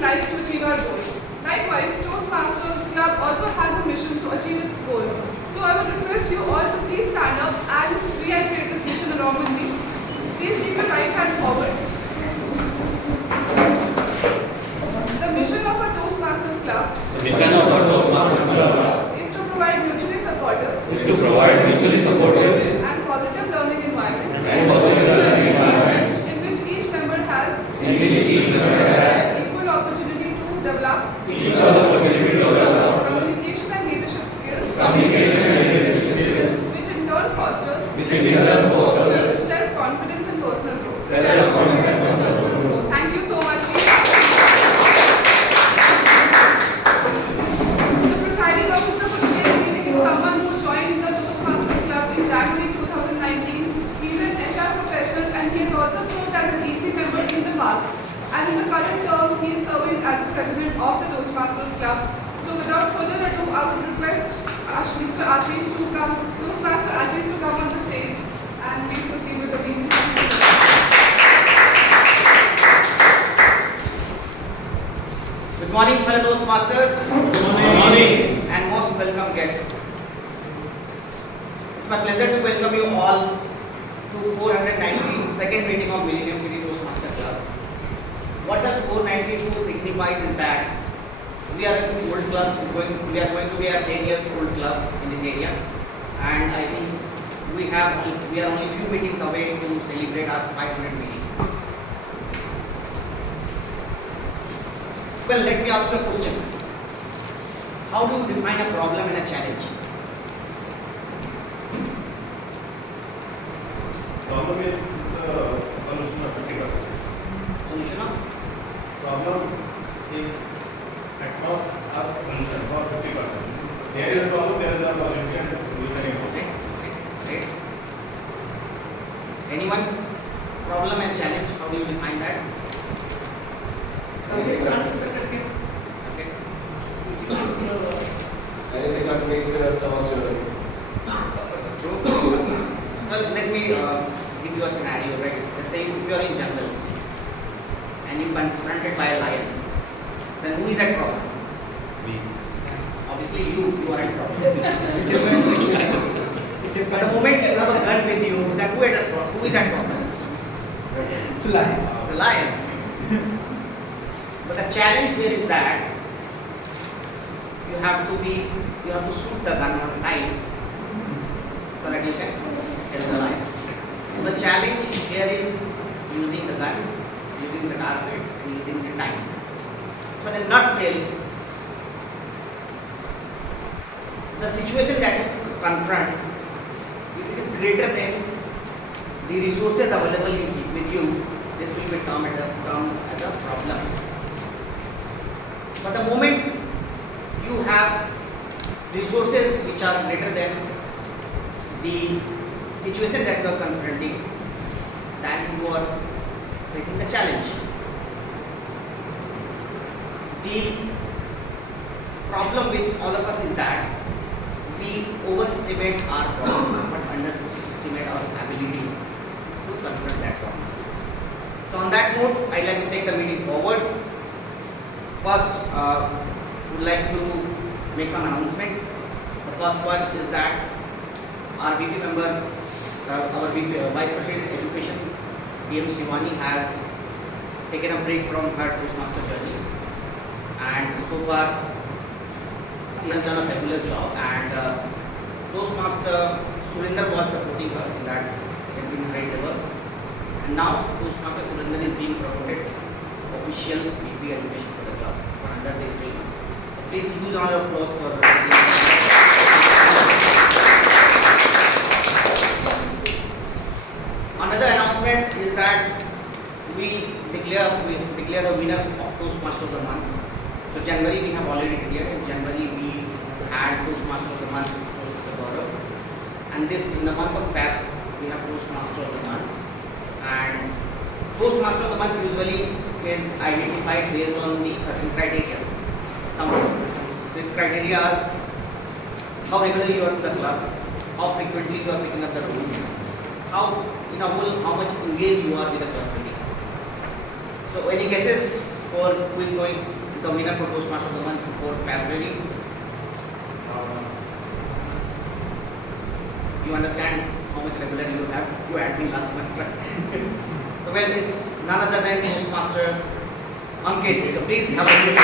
would like to achieve our goals. Likewise, Toastmasters Club also has a mission to achieve its goals. So I would request you all to please stand up and reiterate this mission along with me. Please keep your right hand forward. The mission of our Toastmasters Club is to provide mutually supportive and positive learning environment in which each member has equal opportunity to develop communication and leadership skills, which in turn fosters self-confidence and personal growth. Thank you so much. The presiding officer for today's meeting is someone who joined the Toastmasters Club in January 2019. He is an HR professional and he has also served as an EC member in the past. And in the current term, he is serving as the president of the Toastmasters Club. So without further ado, I would request Mr. Ashish to come, Toastmaster Ashish to come on the stage and please proceed with the meeting. Good morning, fellow Toastmasters. Good morning. And most welcome guests. It's my pleasure to welcome you all to 492nd meeting of Millennium City Toastmaster Club. What does 492 signifies is that we are an old club. We are going to be a 10 years old club in this area, and I think we are only few meetings away to celebrate our 500 meeting. Well, let me ask you a question. How do you define a problem and a challenge? Problem is a solution of 50%. Solution of? Problem is at most a solution for 50%. There is a problem, there is a possibility, and we can improve. Okay, great. Anyone? Problem and challenge, how do you define that? Something unexpected came. Okay. Anything that makes stomach churning. Well, let me give you a scenario, right? Let's say if you are in jungle and you confronted by a lion, then who is at problem? We. Obviously you are at problem. But the moment you have a gun with you, then who is at problem? Lion. The lion. But the challenge here is that you have to shoot the gun on time so that you can kill the lion. So the challenge here is using the gun, using the target, and using the time. So in a nutshell, the situation that you confront, if it is greater than the resources available with you, this will be termed as a problem. But the moment you have resources which are greater than the situation that you are confronting, then you are facing the challenge. The problem with all of us is that we overestimate our problem but underestimate our ability to confront that problem. So on that note, I'd like to take the meeting forward. First, would like to make some announcement. The first one is that our VP member, our VP, Vice President Education, DM Shivani, has taken a break from her Toastmaster journey, and so far she has done a fabulous job, and Toastmaster Surinder was supporting her in that helping her endeavor, and now Toastmaster Surinder is being promoted official VP Education for the club for under 3 months. Please use all your applause for another announcement is that we declare the winner of Toastmaster of the month. So January we have already declared. In January we had Toastmaster of the month, Toastmaster Gaurav, and this in the month of Feb we have Toastmaster of the month. And Toastmaster of the month usually is identified based on the certain criteria. This criteria is how regularly you are to the club, how frequently you are picking up the rules, how much engaged you are with the club meeting. So any guesses for sure who is going the winner for Toastmaster the month for February? You understand how much regular you have? You had been last month, right? So well, it's none other than Toastmaster Ankit. So please have a big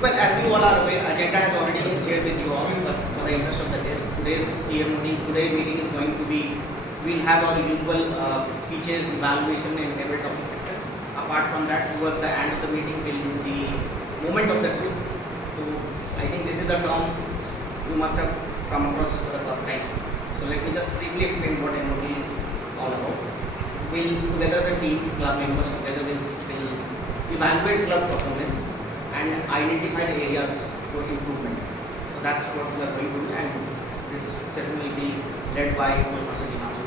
well, as you all are aware, agenda has already been shared with you all, but for the interest of the test, today's meeting is going to be, we'll have our usual speeches, evaluation and every topic section. Apart from that, towards the end of the meeting, we'll do the moment of the truth. So, I think this is the term you must have come across for the first time. So, let me just briefly explain what MOT is all about. We'll, together as a team, club members together will evaluate club performance and identify the areas for improvement. So, that's what we are going to do, and this session will be led by Toastmaster Dimanshu.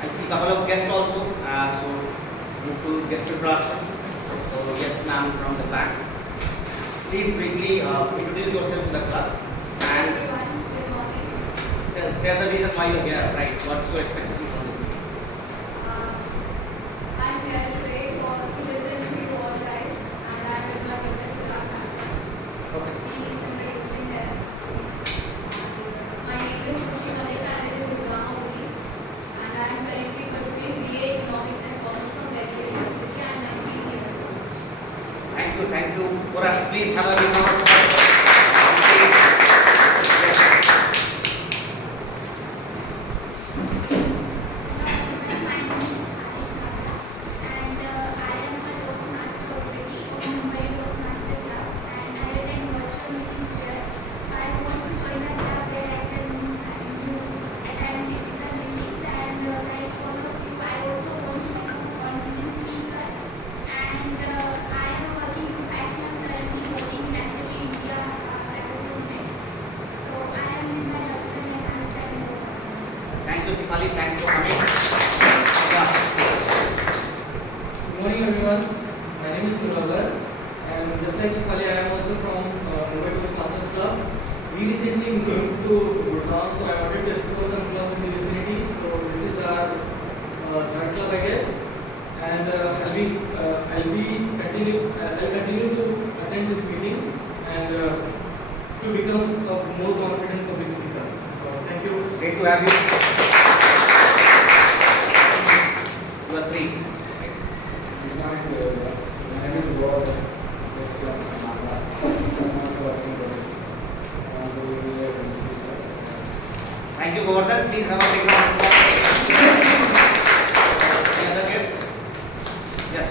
I see a couple of guests also, so move to guest introduction. So yes, ma'am from the back. Please briefly introduce yourself to the club and share the reason why you're here, right? What's your expectation from this meeting? I'm here today to listen to you all guys, and I'm with my brother Chirag. Okay. He is introducing there. My name is Sushi Malik. I live in Gurgaon only, and I am currently pursuing BA Economics and Commerce from Delhi University. I am 19 years old. Thank you. For us, please have a big round of applause. My name is and I am a Toastmaster already of Mumbai Toastmaster Club, and I attend virtual meetings here. So I want to join a club where I can attend physical meetings, and like all of you, I also want to become a confident speaker. And I am a working professional currently working in SAP India advertisement. So I am with my husband and I am trying to. Thank you, Sifali. Thanks for coming. Yeah. Good morning everyone, my name is Munawar, and just like Shifali, I am also from Mumbai Toastmasters Club. We recently moved to Gurgaon, so I wanted to explore some clubs in the vicinity. So this is our third club, I guess, and I'll continue to attend these meetings and to become a more confident public speaker. So thank you. Great to have you. You are three. Thank you, Govardhan. Please have a big round of applause. Any other guest? Yes.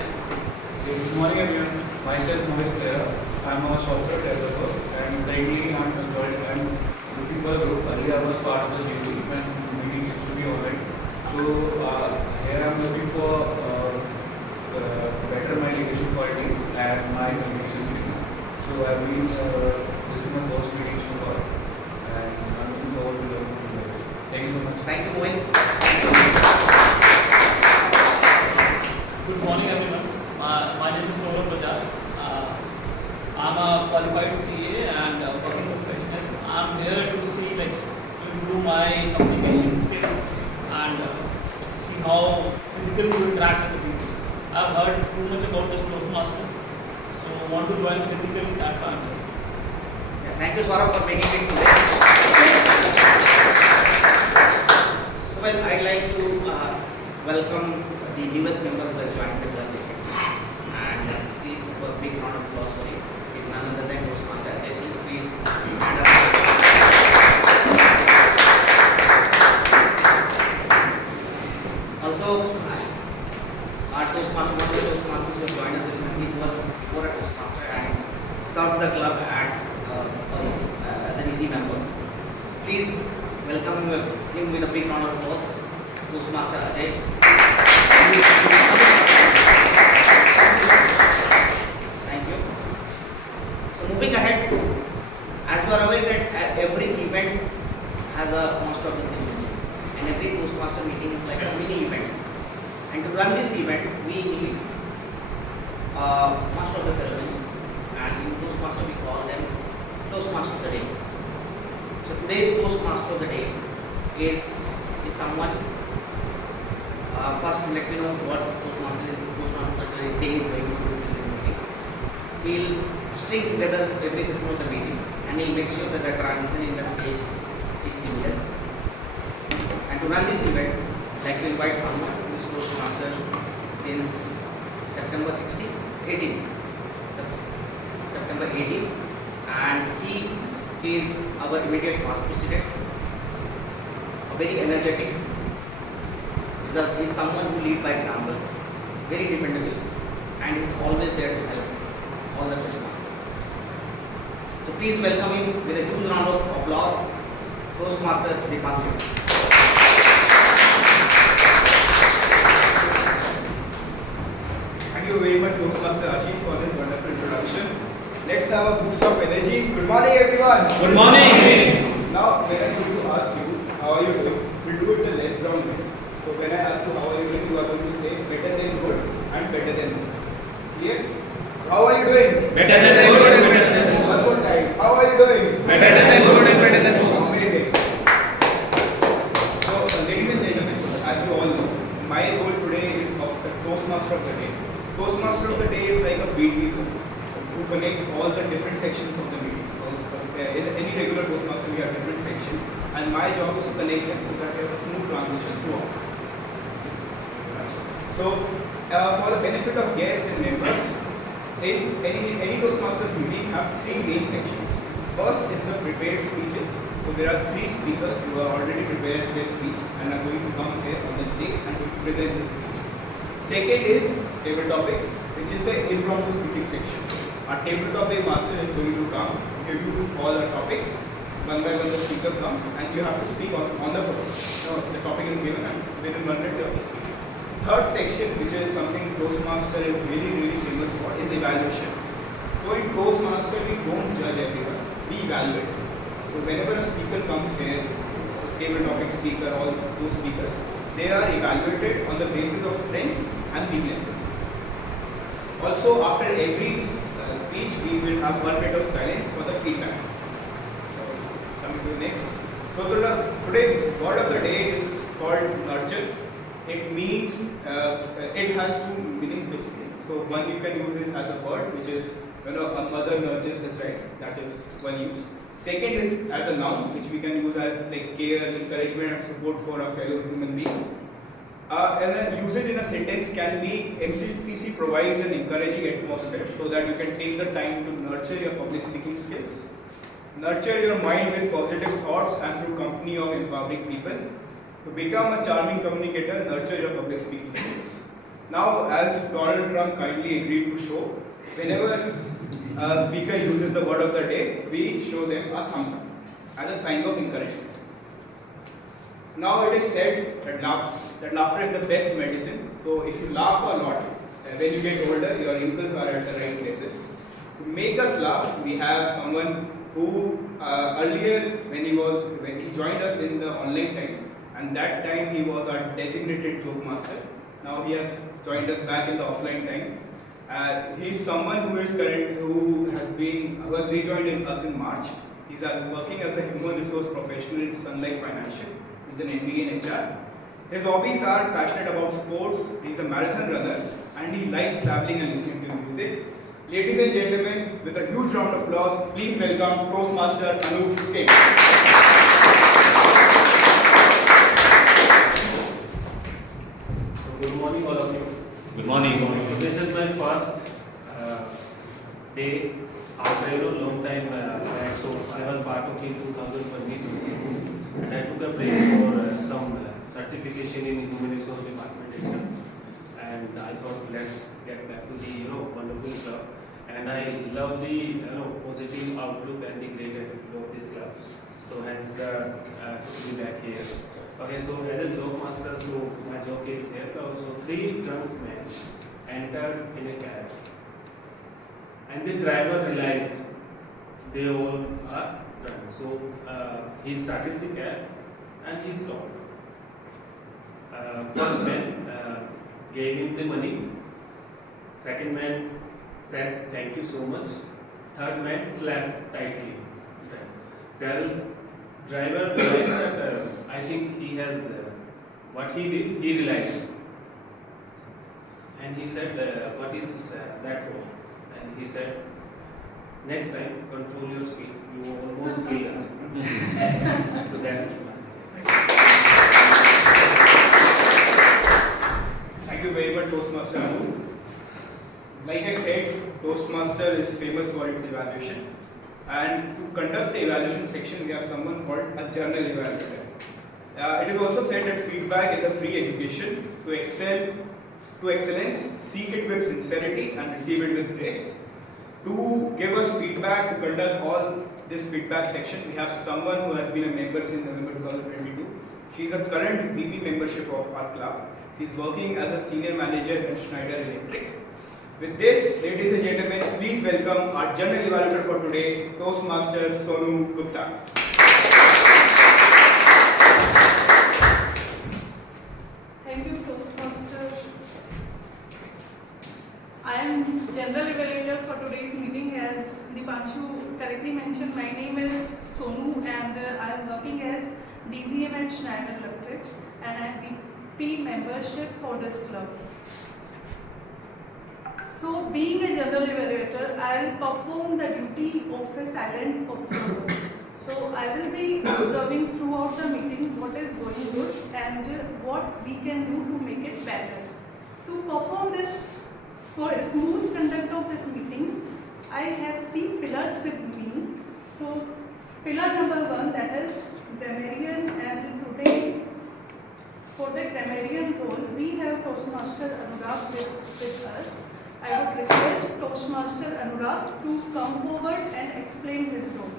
Good morning everyone. Myself Mohit Player. I am a software developer and currently I am looking for a group. Earlier I was part of the JV when meeting used to be online. So here I am looking for better my leadership quality and my communication skill. So I have been this is my first meeting so far and I am looking forward to learning from you. Thank you so much. Thank you, Mohit. Good morning, everyone. My name is Sohan Bajaj. I'm a qualified CA and a working professional. I'm here to see improve my communication skills and see how physically you interact with the people. I've heard too much about this Toastmaster, so want to join physically. That's why I'm here. Yeah, thank you, Saurabh, for making it today. So, well, I'd like to welcome the newest member who has joined the club recently. And please have a big round of applause for him. He's none other than Toastmaster Ajay Singh. Please stand up. Also, our Toastmaster, one of the Toastmasters who joined us recently was before a Toastmaster and served the club as an EC member. Please welcome him with a big round of applause, Toastmaster Ajay. Thank you. So moving ahead, as you are aware that every event has a master of the ceremony, and every Toastmaster meeting is like a mini event. And to run this event, we need master of the ceremony, and in Toastmaster we call them Toastmaster of the day. So today's Toastmaster of the day is someone. First, let me know what Toastmaster day is going to do in this meeting. He'll string together every session of the meeting and he'll make sure that the transition in the stage is seamless. And to run this event, I'd like to invite someone who is Toastmaster since September 18, September 18, and he is our immediate past president, a very energetic, is someone who lead by example, very dependable, and is always there to help all the Toastmasters. So please welcome him with a huge round of applause, Toastmaster Dipanshu. Thank you very much, Toastmaster Ashish, for this wonderful introduction. Let's have a boost of energy. Good morning, everyone. Good morning. Now, when I'm going to ask you, how are you doing? We'll do it the less brown way. So, when I ask you, how are you doing, you are going to say better than good and better than this. Clear? So, how are you doing? Better than good and better than good. One more time. How are you doing? Better than good and better than good. Amazing. So, ladies and gentlemen, as you all know, my role today is of the Toastmaster of the day. Toastmaster of the day is like a beatkeeper who connects all the different sections of the meeting. So, in any regular Toastmaster, we have different sections, and my job is to connect them so that we have a smooth transition throughout. So, for the benefit of guests and members, in any Toastmasters meeting have three main sections. First is the prepared speeches. So there are three speakers who are already prepared their speech and are going to come here on the stage and going to present the speech. Second is table topics, which is the impromptu speaking section. Our table topic master is going to come, give you all the topics. One by one the speaker comes and you have to speak on the floor. So the topic is given and within 1 minute you have to speak. Third section, which is something Toastmaster is really famous for, is evaluation. So in Toastmaster, we don't judge everyone, we evaluate. So whenever a speaker comes here, table topic speaker, all those speakers, they are evaluated on the basis of strengths and weaknesses. Also, after every speech, we will have 1 minute of silence for the feedback. So coming to the next. So today's word of the day is called nurture. It means, it has two meanings basically. So one you can use it as a word, which is when a mother nurtures the child, that is one use. Second is as a noun, which we can use as like care, encouragement and support for a fellow human being. And then usage in a sentence can be MCTC provides an encouraging atmosphere so that you can take the time to nurture your public speaking skills. Nurture your mind with positive thoughts and through company of empowering people. To become a charming communicator, nurture your public speaking skills. Now, as Donald Trump kindly agreed to show, whenever a speaker uses the word of the day, we show them a thumbs up as a sign of encouragement. Now, it is said that laughter is the best medicine. So, if you laugh a lot, when you get older, your impulses are at the right places. To make us laugh, we have someone who earlier, when he joined us in the online times, and that time he was our designated joke master. Now he has joined us back in the offline times. He is someone who has rejoined us in March. He's working as a human resource professional in Sun Life Financial. He's an MBA in HR. His hobbies are passionate about sports. He's a marathon runner and he likes traveling and listening to music. Ladies and gentlemen, with a huge round of applause, please welcome Toastmaster Anup Singh. Good morning, all of you. Good morning. So this is my first day after a long time back. So I was part of the 2000 meeting, and I took a break for some certification in human resource department itself. And I thought let's get back to the wonderful club. And I love the positive outlook and the great attitude of this club. So hence to be back here. Okay, so as a joke master, so my joke is here. So 3 drunk men entered in a cab, and the driver realized they all are drunk. So he started the cab and he stopped. First man gave him the money. Second man said thank you so much. Third man slapped tightly. Driver realized that I think has what he did, he realized, and he said, "What is that for?" And he said, "Next time, control your speed. You almost kill us." So that's it. Thank you very much, Toastmaster Anu. Like I said, Toastmaster is famous for its evaluation. And to conduct the evaluation section, we have someone called a journal evaluator. It is also said that feedback is a free education. To excellence, seek it with sincerity and receive it with grace. To give us feedback, to conduct all this feedback section, we have someone who has been a member since November 2022. She is a current VP membership of our club. She is working as a senior manager at Schneider Electric. With this, ladies and gentlemen, please welcome our general evaluator for today, Toastmaster Sonu Gupta. Thank you, Toastmaster. I am general evaluator for today's meeting. As Dipanshu correctly mentioned, my name is Sonu and I am working as DGM at Schneider Electric and I am VP membership for this club. So, being a general evaluator, I will perform the duty of a silent observer. So, I will be observing throughout the meeting what is going good and what we can do to make it better. To perform this, for a smooth conduct of this meeting, I have 3 pillars with me. So, pillar number 1, that is grammarian, and today for the grammarian role, we have Toastmaster Anurag with us. I would request Toastmaster Anurag to come forward and explain his role.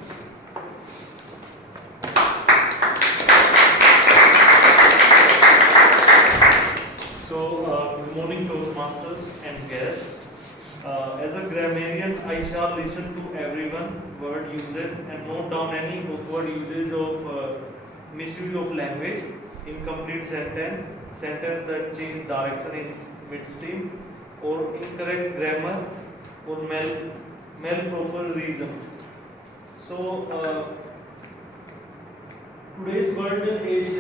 So, good morning, Toastmasters and guests. As a grammarian, I shall listen to everyone, word usage, and note down any awkward usage of misuse of language, incomplete sentence, sentence that change direction in midstream, or incorrect grammar, or malproper reason. So, today's word is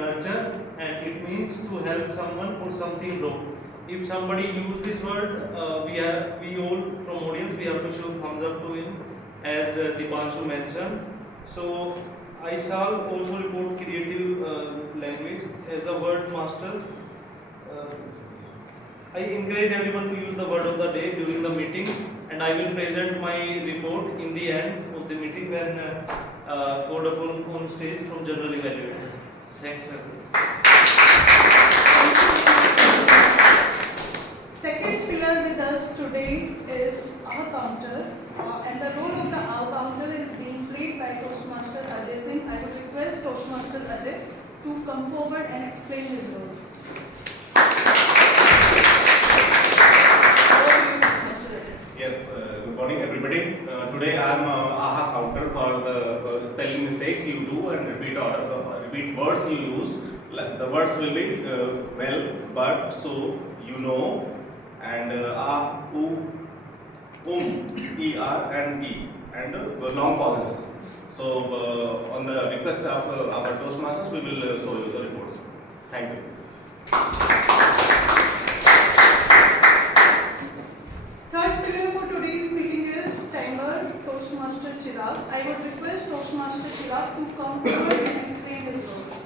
nurture, and it means to help someone or something grow. If somebody use this word, we all from audience, we have to show thumbs up to him, as Dipanshu mentioned. So I shall also report creative language as a word master. I encourage everyone to use the word of the day during the meeting, and I will present my report in the end of the meeting when called upon on stage from general evaluator. Thanks, sir. Second pillar with us today is our counter, and the role of the our counter is being played by Toastmaster Ajay Singh. I would request Toastmaster Ajay to come forward and explain his role. Yes, good morning everybody. Today I am AHA counter for the spelling mistakes you do and repeat words you use. The words will be well, but, so, you know, and er and e, and long pauses. So on the request of our Toastmasters, we will show you the reports. Thank you. Third pillar for today's meeting is timer, Toastmaster Chirag. I would request Toastmaster Chirag to come forward and explain his role.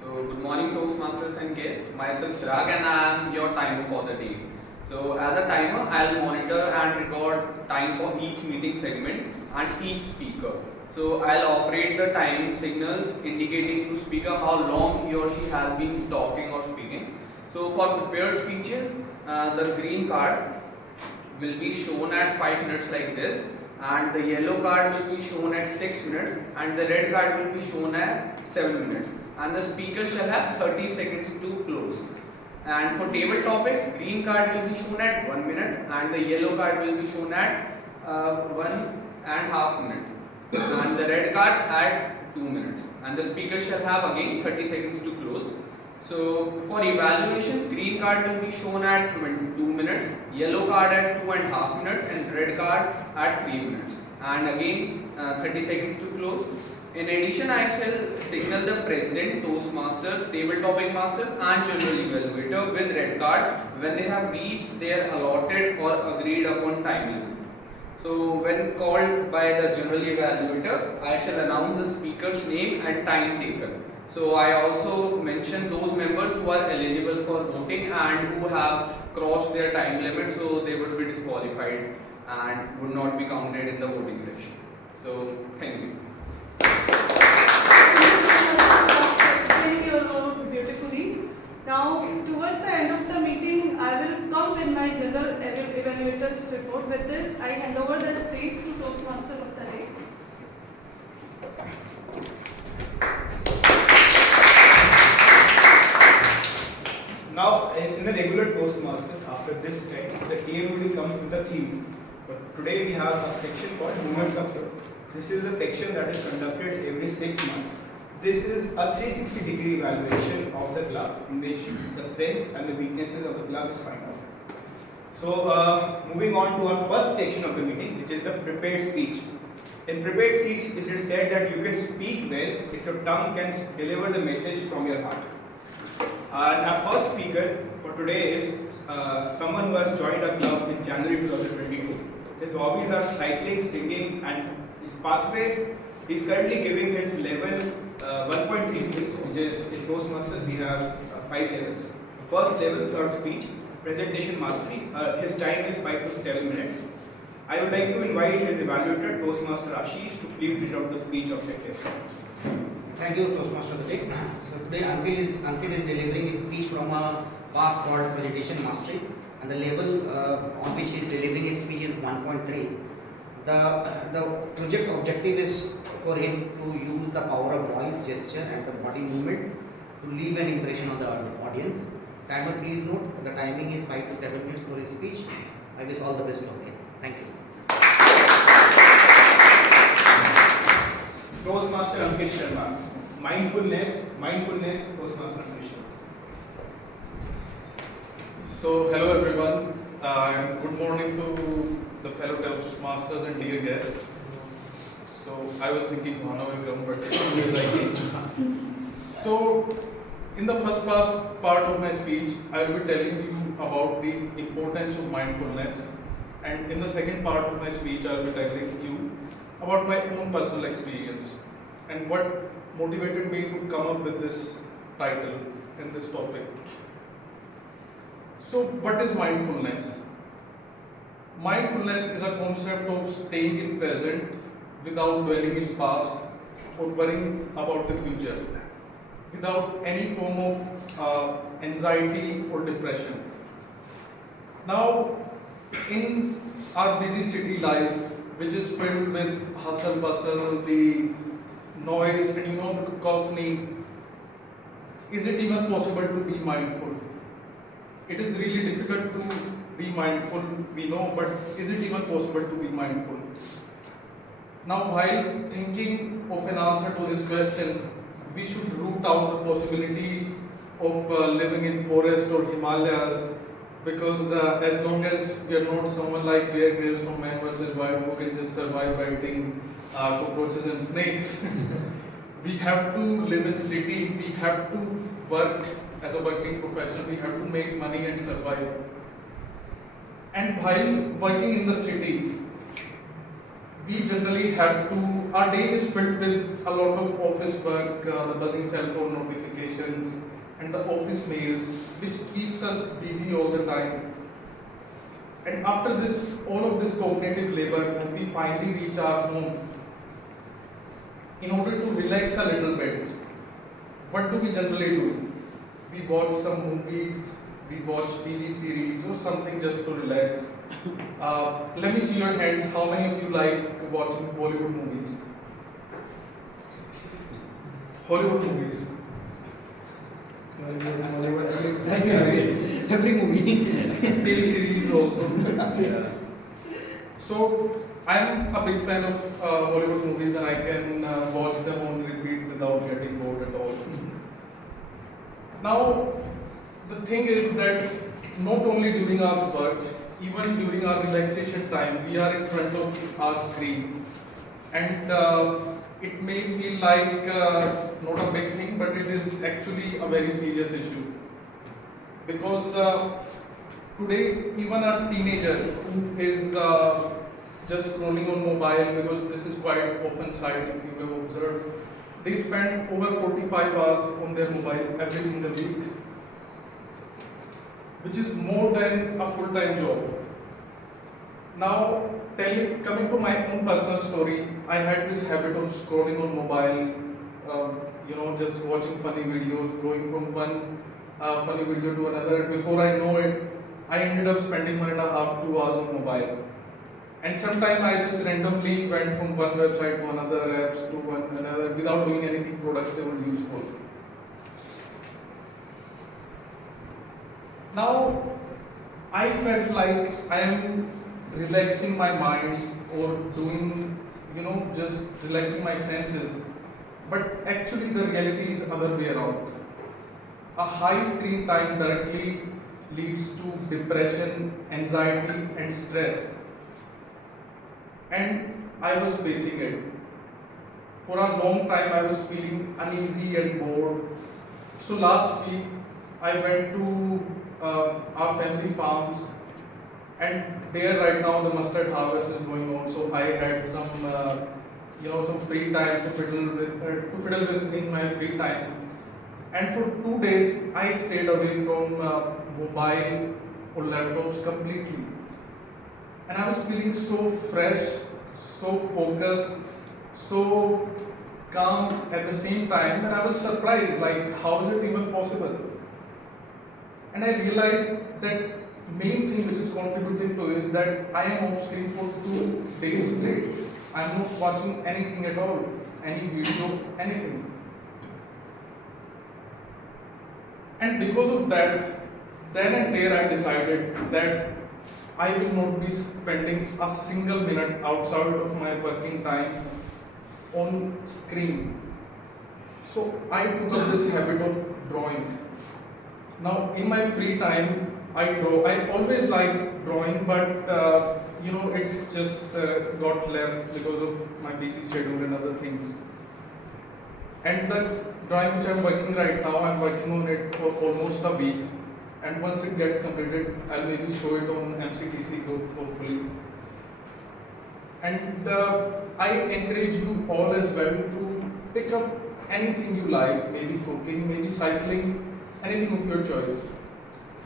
So, good morning, Toastmasters and guests. Myself Chirag, and I am your timer for the day. So, as a timer, I will monitor and record time for each meeting segment and each speaker. So, I will operate the timing signals indicating to speaker how long he or she has been talking or speaking. So, for prepared speeches, the green card will be shown at 5 minutes like this, and the yellow card will be shown at 6 minutes, and the red card will be shown at 7 minutes. And the speaker shall have 30 seconds to close. And for table topics, green card will be shown at 1 minute, and the yellow card will be shown at 1.5 minutes, and the red card at 2 minutes. And the speaker shall have again 30 seconds to close. So for evaluations, green card will be shown at 2 minutes, yellow card at 2.5 minutes, and red card at 3 minutes. And again, 30 seconds to close. In addition, I shall signal the president, Toastmasters, table topic masters, and general evaluator with red card when they have reached their allotted or agreed upon time limit. So when called by the general evaluator, I shall announce the speaker's name and time taken. So I also mention those members who are eligible for voting and who have crossed their time limit, so they would be disqualified and would not be counted in the voting section. So thank you. Explain your role beautifully. Now, towards the end of the meeting, I will come with my general evaluator's report. With this, I hand over the stage to Toastmaster of the day. Now, in the regular Toastmasters, after this time, the TA will comes with a theme. But today we have a section called Moments of Truth. This is a section that is conducted every 6 months. This is a 360-degree evaluation of the club in which the strengths and the weaknesses of the club is found out. So, moving on to our first section of the meeting, which is the prepared speech. In prepared speech, it is said that you can speak well if your tongue can deliver the message from your heart. And our first speaker for today is someone who has joined our club in January 2022. His hobbies are cycling, singing, and his pathway. He is currently giving his level 1.3 speech, which is in Toastmasters we have 5 levels. First level, third speech, presentation mastery. His time is 5 to 7 minutes. I would like to invite his evaluator, Toastmaster Ashish, to please read out the speech of checklist. Thank you, Toastmaster. So today Ankit is delivering his speech from a path called presentation mastery, and the level on which he is delivering his speech is 1.3. The project objective is for him to use the power of voice, gesture, and the body movement to leave an impression on the audience. Timer, please note the timing is 5 to 7 minutes for his speech. I wish all the best. Okay, thank you. Toastmaster Ankit Sharma. Mindfulness, Toastmaster Ankit Sharma. So, hello everyone, and good morning to the fellow Toastmasters and dear guests. So, I was thinking Bhana will come, but anyways I came. So, in the first part of my speech, I will be telling you about the importance of mindfulness, and in the second part of my speech, I will be telling you about my own personal experience and what motivated me to come up with this title and this topic. So, what is mindfulness? Mindfulness is a concept of staying in present without dwelling in past or worrying about the future, without any form of anxiety or depression. Now, in our busy city life, which is filled with hustle bustle, the noise, and the cacophony, is it even possible to be mindful? It is really difficult to be mindful, we know, but is it even possible to be mindful? Now, while thinking of an answer to this question, we should root out the possibility of living in forest or Himalayas, because as long as we are not someone like Bear Grylls from Man vs. Wild who can just survive by eating cockroaches and snakes, we have to live in city, we have to work as a working professional, we have to make money and survive. And while working in the cities, we generally have to, our day is filled with a lot of office work, the buzzing cell phone notifications, and the office mails, which keeps us busy all the time. And after this, all of this cognitive labor, when we finally reach our home, in order to relax a little bit, what do we generally do? We watch some movies, we watch TV series or something just to relax. Let me see your hands. How many of you like watching Bollywood movies? Hollywood movies. Every movie. TV series also. So I am a big fan of Hollywood movies, and I can watch them on repeat without getting bored at all. Now, the thing is that not only during our work, even during our relaxation time, we are in front of our screen. And it may feel like not a big thing, but it is actually a very serious issue. Because today, even a teenager who is just scrolling on mobile, because this is quite often sight if you have observed, they spend over 45 hours on their mobile every single week, which is more than a full-time job. Now, coming to my own personal story, I had this habit of scrolling on mobile, just watching funny videos, going from one funny video to another. Before I know it, I ended up spending 1.5 to 2 hours on mobile. And sometimes I just randomly went from one website to another, apps to another, without doing anything productive or useful. Now, I felt like I am relaxing my mind or doing, just relaxing my senses. But actually the reality is other way around. A high screen time directly leads to depression, anxiety and stress. And I was facing it. For a long time I was feeling uneasy and bored. So last week I went to our family farms, and there right now the mustard harvest is going on. So I had some some free time to fiddle with in my free time. And for 2 days I stayed away from mobile or laptops completely. And I was feeling so fresh, so focused, so calm at the same time that I was surprised, like how is it even possible? And I realized that main thing which is contributing to is that I am off screen for 2 days straight. I am not watching anything at all, any video, anything. And because of that, then and there I decided that I will not be spending a single minute outside of my working time on screen. So I took up this habit of drawing. Now in my free time I draw. I always liked drawing, but it just got left because of my busy schedule and other things. And the drawing which I'm working right now, I'm working on it for almost a week. And once it gets completed, I'll maybe show it on MCTC group, hopefully. And I encourage you all as well to pick up anything you like, maybe cooking, maybe cycling, anything of your choice.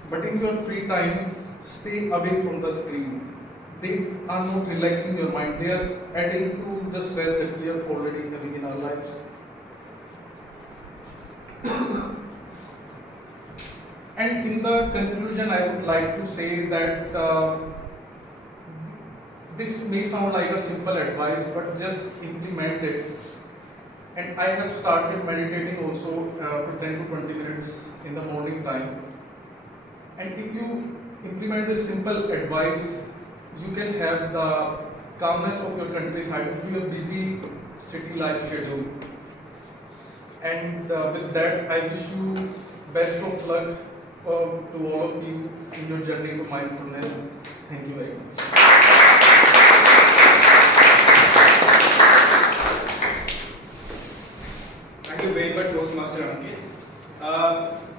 But in your free time, stay away from the screen. They are not relaxing your mind, they are adding to the stress that we are already having in our lives. And in the conclusion, I would like to say that this may sound like a simple advice, but just implement it. And I have started meditating also for 10 to 20 minutes in the morning time. And if you implement this simple advice, you can have the calmness of your countryside to your busy city life schedule. And with that, I wish you best of luck to all of you in your journey to mindfulness. Thank you very much. Thank you very much, Toastmaster Ankit.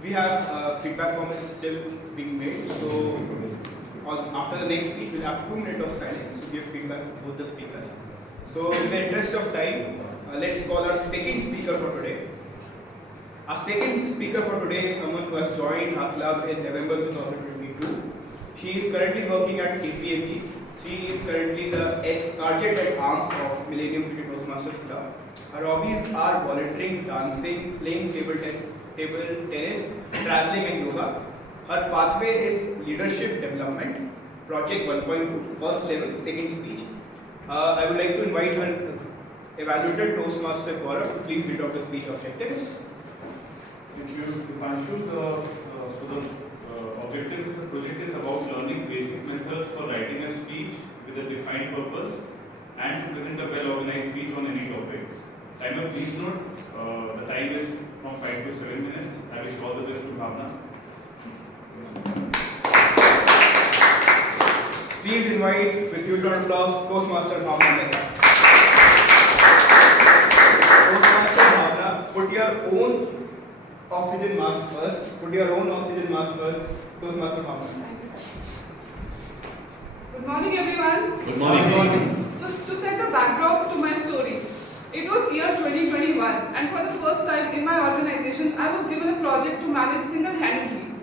We have feedback form is still being made. So after the next speech, we'll have 2 minutes of silence to give feedback to both the speakers. So in the interest of time, let's call our second speaker for today. Our second speaker for today is someone who has joined our club in November 2022. She is currently working at KPMG. She is currently the Sergeant at Arms of Millennium City Toastmasters Club. Her hobbies are volunteering, dancing, playing table tennis, traveling and yoga. Her pathway is leadership development, project 1.2, first level, second speech. I would like to invite her evaluator Toastmaster Gaurav to please read out the speech objectives. Thank you, Dipanshu. The objective of the project is about learning basic methods for writing a speech with a defined purpose and to present a well-organized speech on any topic. Timer, please note The time is from 5 to 7 minutes. I wish all the best to Bhavna. Please invite with huge round of applause Toastmaster Bhavna Mehta. Toastmaster Bhavna, put your own oxygen mask first. Put your own oxygen mask first. Toastmaster Bhavna. Thank you so much. Good morning, everyone. Good morning. To set the backdrop to my story, it was year 2021, and for the first time in my organization, I was given a project to manage single-handedly.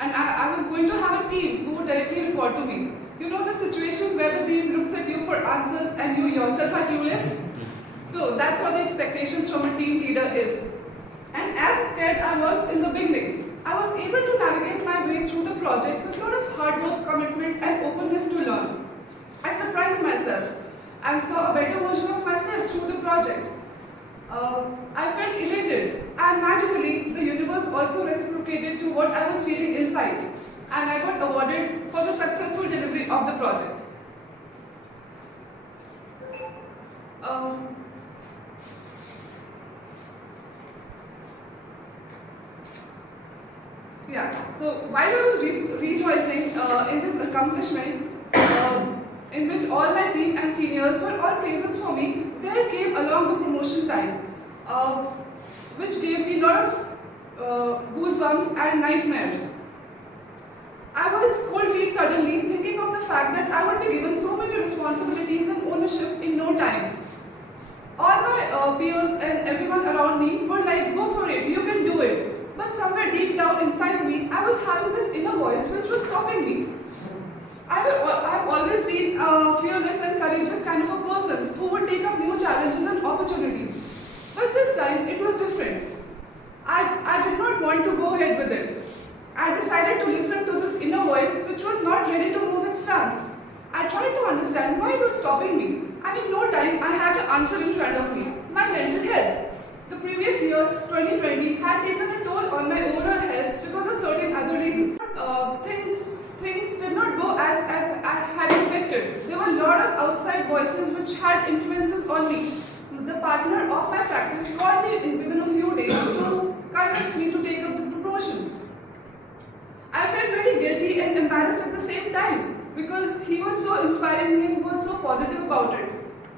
And I was going to have a team who would directly report to me. You know the situation where the team looks at you for answers and you yourself are clueless? So that's what the expectations from a team leader is. And as scared I was in the beginning, I was able to navigate my way through the project with a lot of hard work, commitment and openness to learn. I surprised myself and saw a better version of myself through the project. I felt elated, and magically the universe also reciprocated to what I was feeling inside, and I got awarded for the successful delivery of the project. So while I was rejoicing in this accomplishment, in which all my team and seniors were all praises for me, there came along the promotion time, which gave me a lot of goosebumps and nightmares. I was cold feet suddenly, thinking of the fact that I would be given so many responsibilities and ownership in no time. All my peers and everyone around me were like, go for it, you can do it. But somewhere deep down inside me, I was having this inner voice which was stopping me. I've always been a fearless and courageous kind of a person who would take up new challenges and opportunities. But this time, it was different. I did not want to go ahead with it. I decided to listen to this inner voice which was not ready to move its stance. I tried to understand why it was stopping me, and in no time, I had the answer in front of me: my mental health. The previous year, 2020, had taken a toll on my overall health because of certain other reasons. Things did not go as I had expected. There were a lot of outside voices which had influences on me. The partner of my practice called me within a few days to convince me to take up the promotion. I felt very guilty and embarrassed at the same time because he was so inspiring me and was so positive about it.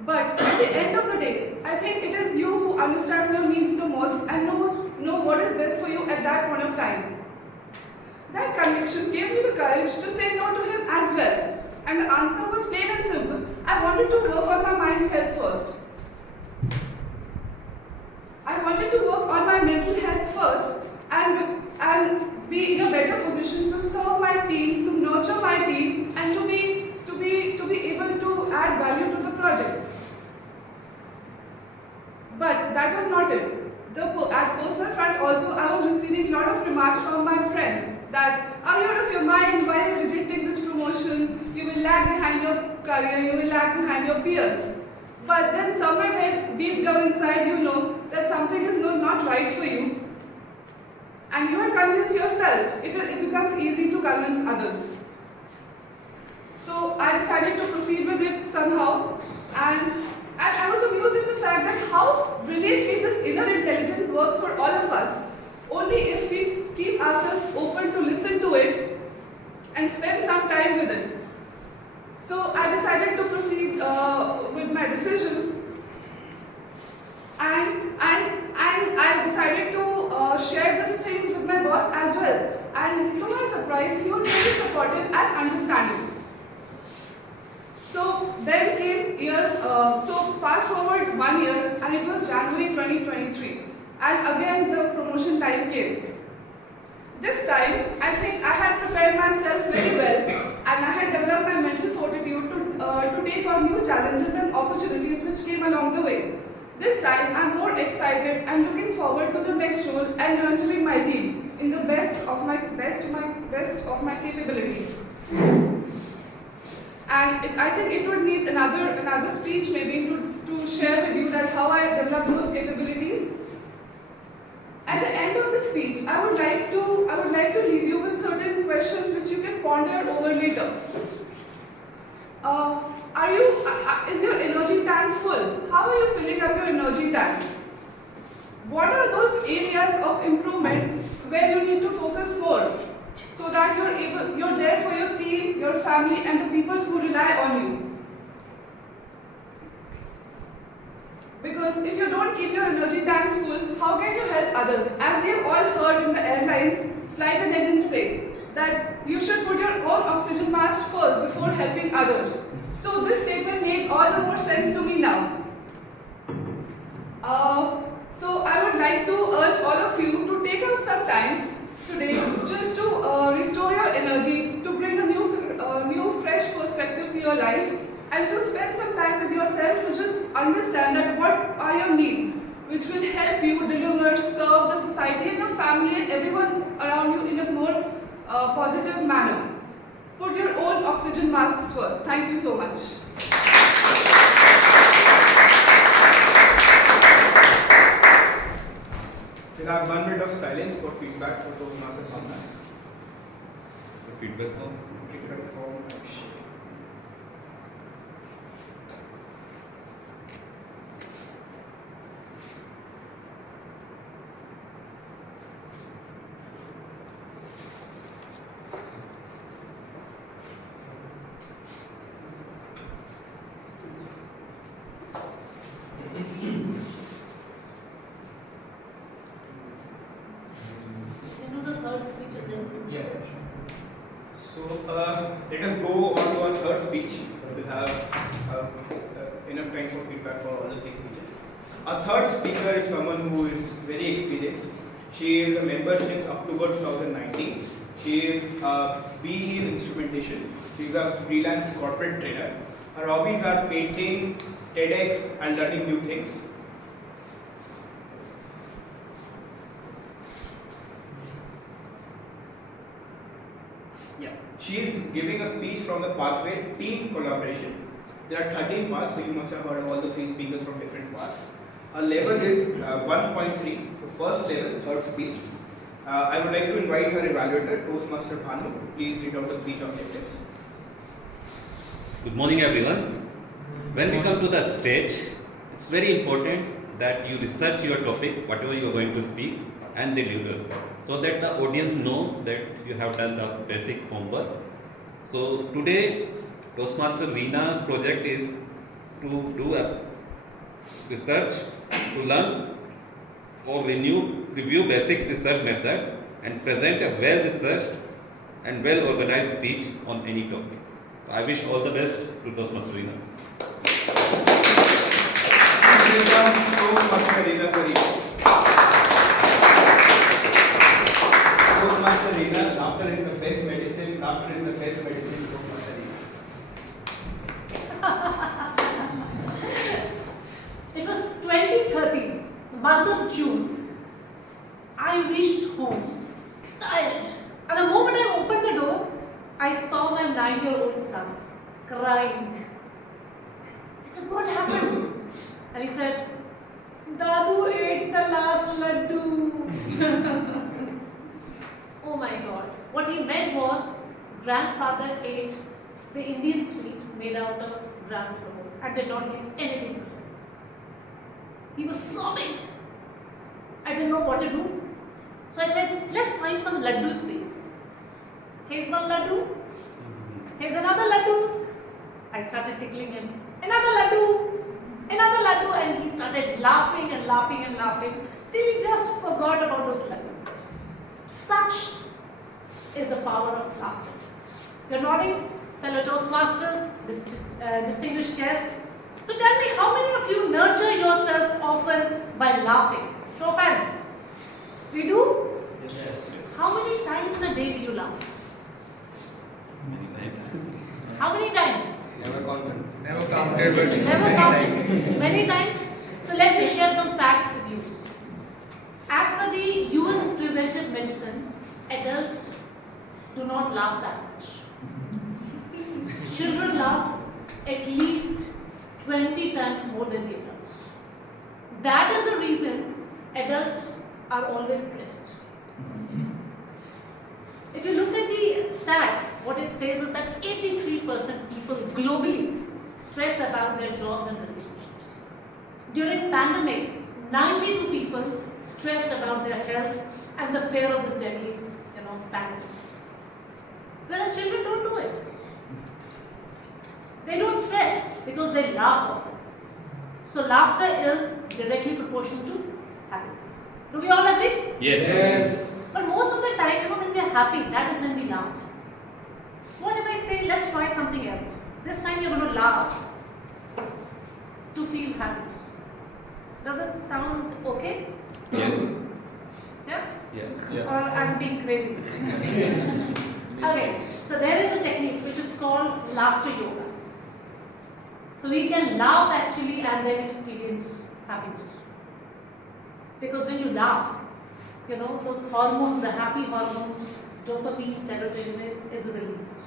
But at the end of the day, I think it is you who understands your needs the most and know what is best for you at that point of time. That conviction gave me the courage to say no to him as well. And the answer was plain and simple. I wanted to work on my mind's health first. I wanted to work on my mental health first and be in a better position to serve my team, to nurture my team, and to be able to add value to the projects. But that was not it. At personal front also, I was receiving a lot of remarks from my friends that, are you out of your mind? Why are you rejecting this promotion? You will lag behind your career, you will lag behind your peers. But then somewhere deep down inside, you know that something is not right for you. And you are convinced yourself. It becomes easy to convince others. So I decided to proceed with it somehow. And I was amused at the fact that how brilliantly this inner intelligence works for all of us. Only if we keep ourselves open to listen to it and spend some time with it. So I decided to proceed with my decision, and I decided to share these things with my boss as well. And to my surprise, he was very supportive and understanding. So then came so fast forward 1 year, and it was January 2023, and again the promotion time came. This time, I think I had prepared myself very well, and I had developed my mental fortitude to take on new challenges and opportunities which came along the way. This time, I'm more excited and looking forward to the next role and nurturing my team in the best of my capabilities. And I think it would need another speech maybe to share with you that how I developed those capabilities. At the end of the speech, I would like to leave you with certain questions which you can ponder over later. Is your energy tank full? How are you filling up your energy tank? What are those areas of improvement where you need to focus more so that you're there for your team, your family, and the people who rely on you? Because if you don't keep your energy tanks full, how can you help others? As we have all heard in the airlines, flight attendants say that you should put your own oxygen mask first before helping others. So this statement made all the more sense to me now. So I would like to urge all of you to take out some time today just to restore your energy, to bring a new fresh perspective to your life, and to spend some time with yourself to just understand that what are your needs, which will help you deliver, serve the society and your family and everyone around you in a more positive manner. Put your own oxygen masks first. Thank you so much. We'll have 1 minute of silence for feedback for those Toastmasters alumni. Feedback form? Feedback form. So let us go on to our third speech. We'll have enough time for feedback for all the 3 speeches. Our third speaker is someone who is very experienced. She is a member since October 2019. She is BE in instrumentation. She is a freelance corporate trainer. Her hobbies are painting, TEDx, and learning new things. Yeah, she is giving a speech from the pathway team collaboration. There are 13 parts, so you must have heard all the 3 speakers from different parts. Our level is 1.3, so first level, third speech. I would like to invite her evaluator, Toastmaster Bhanu, to please read out the speech objectives. Good morning, everyone. When we come to the stage, it's very important that you research your topic, whatever you are going to speak, and deliver, so that the audience know that you have done the basic homework. So today, Toastmaster Reena's project is to do a research, to learn or review basic research methods and present a well-researched and well-organized speech on any topic. So I wish all the best to Toastmaster Reena. Toastmaster Reena Sarita. Toastmaster Reena, laughter is the best medicine. Laughter is the best medicine. Toastmaster Reena. It was 2013, the month of June. I reached home, tired. And the moment I opened the door, I saw my 9-year-old son crying. I said, "What happened?" And he said, "Dadu ate the last laddu." Oh my God. What he meant was, grandfather ate the Indian sweet made out of gram flour and did not leave anything for him. He was sobbing. I didn't know what to do. So I said, "Let's find some laddus for you." Here's one laddu. Here's another laddu. I started tickling him. Another laddu. Another laddu. And he started laughing and laughing and laughing till he just forgot about those laddu. Such is the power of laughter. You're nodding, fellow Toastmasters, distinguished guests. So tell me, how many of you nurture yourself often by laughing? Show of hands. We do? Yes. How many times in a day do you laugh? Many times. How many times? Never counted. Never counted, but Never counted. Many times? So let me share some facts with you. As per the US preventive medicine, adults do not laugh that much. Children laugh at least 20 times more than the adults. That is the reason adults are always stressed. If you look at the stats, what it says is that 83% people globally stress about their jobs and relationships. During pandemic, 92 people stressed about their health and the fear of this deadly, pandemic. Whereas children don't do it. They don't stress because they laugh often. So laughter is directly proportional to happiness. Do we all agree? Yes. But most of the time, when we are happy, that is when we laugh. What if I say, let's try something else? This time you're going to laugh to feel happiness. Does it sound okay? Yes. Yeah? Yes. Or I'm being crazy. Okay, so there is a technique which is called laughter yoga. So we can laugh actually and then experience happiness. Because when you laugh, those hormones, the happy hormones, dopamine, serotonin is released.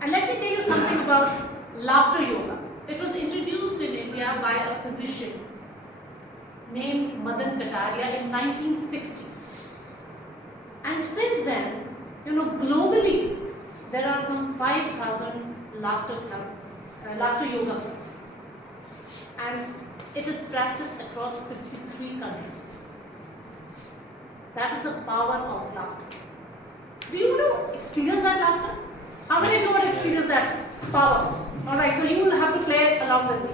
And let me tell you something about laughter yoga. It was introduced in India by a physician named Madan Kataria in 1960. And since then, globally, there are some 5,000 laughter yoga clubs. And it is practiced across 53 countries. That is the power of laughter. Do you want to experience that laughter? How many of you want to experience that power? Alright, so you will have to play along with me.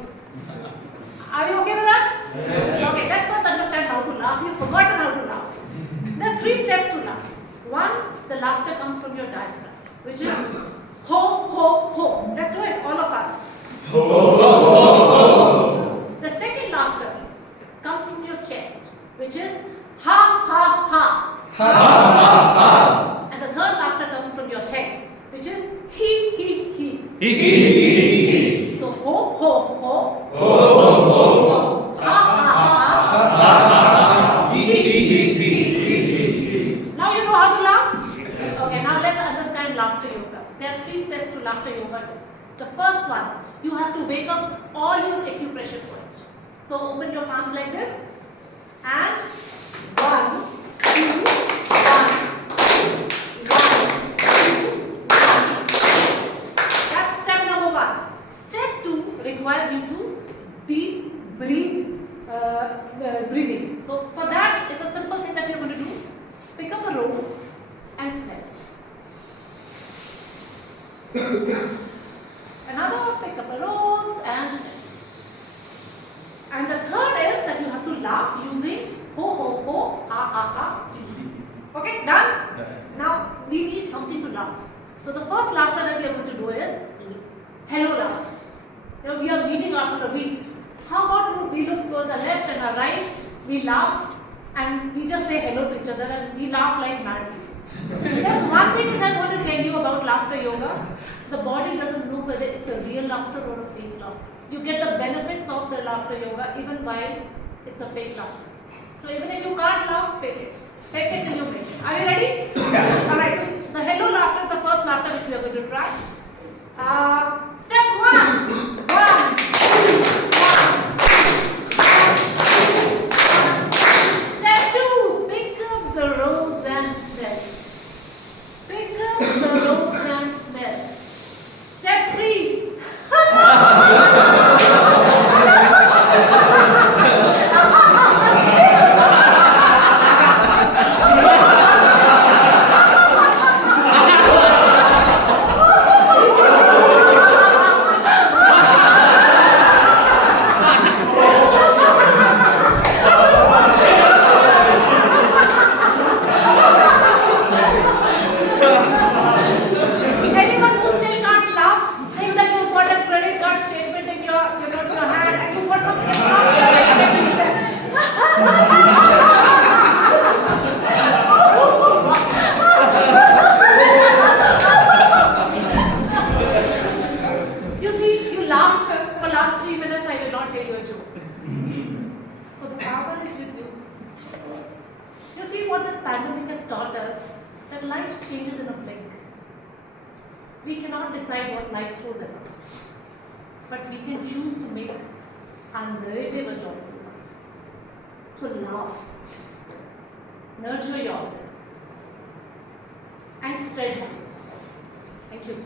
Are you okay with that? Yes. Okay, let's first understand how to laugh. You've forgotten how to laugh. There are 3 steps to laugh. One, the laughter comes from your diaphragm, which is ho, ho, ho. Let's do it, all of us. Ho, ho, ho, ho. The second laughter comes from your chest, which is ha, ha, ha. Ha, ha, ha. And the third laughter comes from your head, which is he, he, he. He, he, he, he. So ho, ho, ho. Ho, ho, ho. Ha, ha, ha. Ha, ha, ha. He, he, he. Now you know how to laugh? Yes. Okay, now let's understand laughter yoga. There are 3 steps to laughter yoga. The first one, you have to wake up all your acupressure points. So open your palms like this. And 1, 2, 1, 2, 1, 2, 1. That's step number 1. Step 2 requires you to deep breathing. So for that, it's a simple thing that you're going to do. Pick up a rose and smell. Another, pick up a rose and smell. And the third is that you have to laugh using ho, ho, ho, ha, ha, ha. Okay, done? Now, we need something to laugh. So the first laughter that we are going to do is hello laugh. We are meeting after a week. How about we look towards the left and the right, we laugh and we just say hello to each other and we laugh like mad people. There's one thing which I want to tell you about laughter yoga. The body doesn't know whether it's a real laughter or a fake laughter. You get the benefits of the laughter yoga even while it's a fake laughter. So even if you can't laugh, fake it. Fake it till you make it. Are you ready? Yes. Alright, so the hello laughter, the first laughter which we are going to try. Step 1. 1, 2, 1. Step 2. Pick up the rose and smell. Pick up the rose and smell. Step 3. Anyone who still can't laugh, think that you've got a credit card statement in your hand and you've got some extra You see, you laughed for last 3 minutes, I will not tell you a joke. So the power is with you. You see what this pandemic has taught us, that life changes in a blink. We cannot decide what life throws at us, but we can choose to make our narrative a joyful one. So laugh, nurture yourself, and spread happiness. Thank you.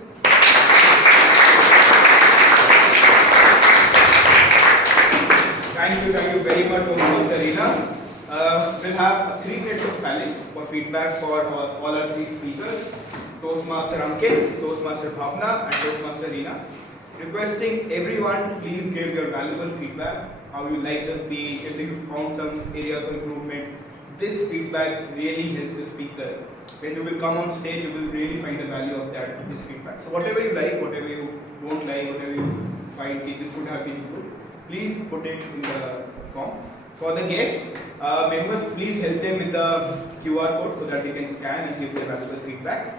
Thank you very much, Ms. Sarina. we'll have 3 minutes of silence for feedback for all our 3 speakers, Toastmaster Ankit, Toastmaster Bhavna and Toastmaster Reena. Requesting everyone, please give your valuable feedback, how you like the speech, if you found some areas of improvement. This feedback really helps the speaker. When you will come on stage, you will really find the value of this feedback. So whatever you like, whatever you don't like, whatever you find this would have been improved, please put it in the form. For the guests, members, please help them with the QR code so that they can scan and give their valuable feedback.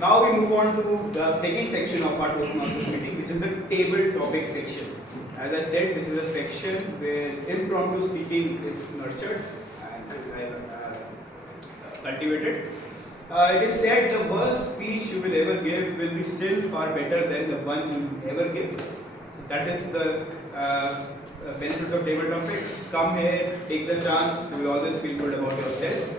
Now we move on to the second section of our Toastmasters meeting, which is the table topic section. As I said, this is a section where impromptu speaking is nurtured and cultivated. It is said the worst speech you will ever give will be still far better than the one you ever give. So that is the benefits of table topics. Come here, take the chance, you will always feel good about yourself.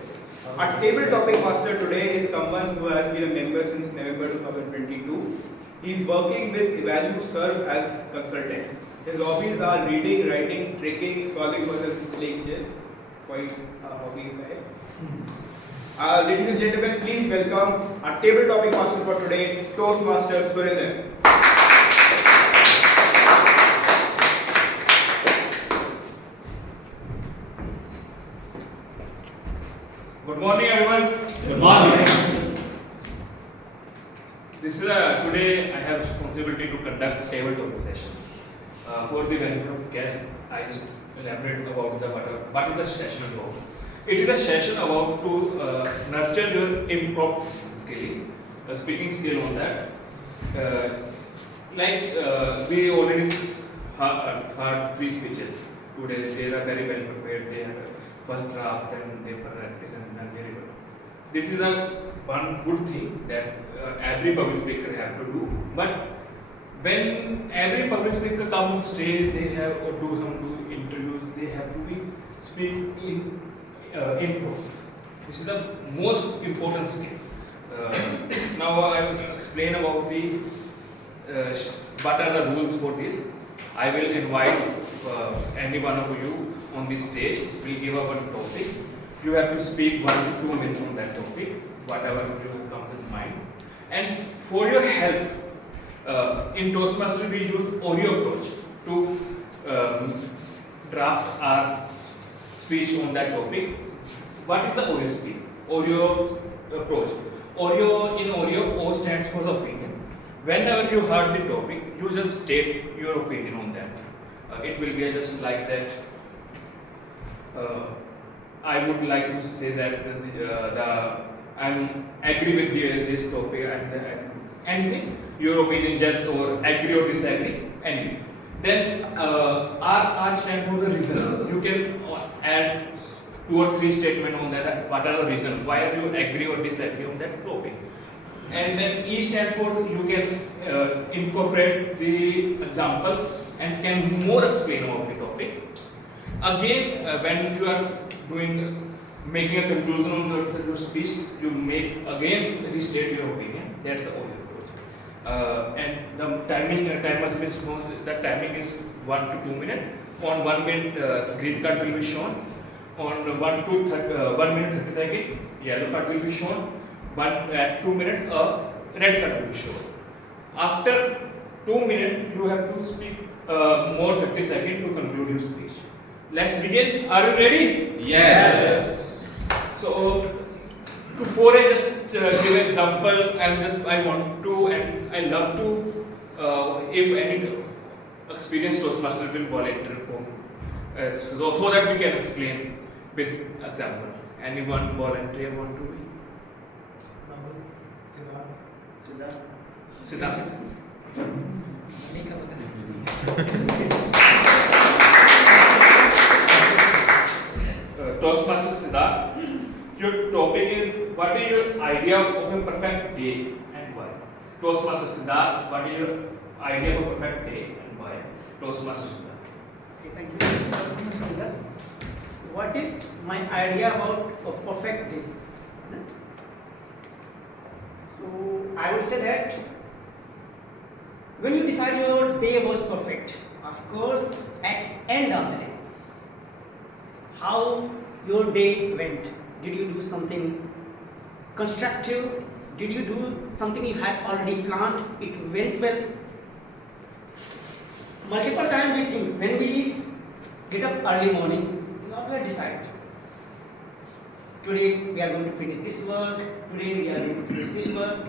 Our table topic master today is someone who has been a member since November 2022. He is working with Evalu Serve as consultant. His hobbies are reading, writing, trekking, solving puzzles, and playing chess. Quite a hobby guy. Ladies and gentlemen, please welcome our table topic master for today, Toastmaster Surinder. Good morning, everyone. Good morning. This is today I have responsibility to conduct table topic session. For the benefit of guests, I just elaborate about what is the session about. It is a session about to nurture your improv skill, speaking skill on that. We already heard 3 speeches today. They are very well prepared. They have first draft and they practice and done very well. This is one good thing that every public speaker have to do. But when every public speaker come on stage, they have or do some interviews. They have to speak in improv. This is the most important skill. Now I will explain about the what are the rules for this. I will invite any one of you on this stage. We give up one topic. You have to speak 1 to 2 minutes on that topic, whatever you comes in mind. And for your help, in Toastmasters we use Oreo approach to draft our speech on that topic. What is the Oreo speech? Oreo approach. In Oreo, O stands for the opinion. Whenever you heard the topic, you just state your opinion on that. It will be just like that. I would like to say that I agree with this topic and anything. Your opinion, just or agree or disagree, anything. Then R stands for the reason. You can add 2 or 3 statements on that. What are the reasons? Why are you agree or disagree on that topic? And then E stands for you can incorporate the examples and can more explain about the topic. Again, when you are making a conclusion on your speech, you make again restate your opinion. That's the Oreo approach. And the timer which knows that timing is 1 to 2 minutes. On 1 minute, green card will be shown. On 1 minute 30 seconds, yellow card will be shown. At 2 minutes, red card will be shown. After 2 minutes, you have to speak more 30 seconds to conclude your speech. Let's begin. Are you ready? Yes. So, before I just give an example, I want to and I love to, if any experienced Toastmaster will volunteer for, so that we can explain with example. Anyone volunteer want to be? Siddharth. Toastmaster Siddharth, your topic is what is your idea of a perfect day and why? Toastmaster Siddharth, what is your idea of a perfect day and why? Toastmaster Siddharth. Okay, thank you. What is my idea about a perfect day? So I would say that when you decide your day was perfect, of course, at end of the day, how your day went. Did you do something constructive? Did you do something you had already planned? It went well. Multiple times we think when we get up early morning, we always decide. Today we are going to finish this work. Today we are going to finish this work.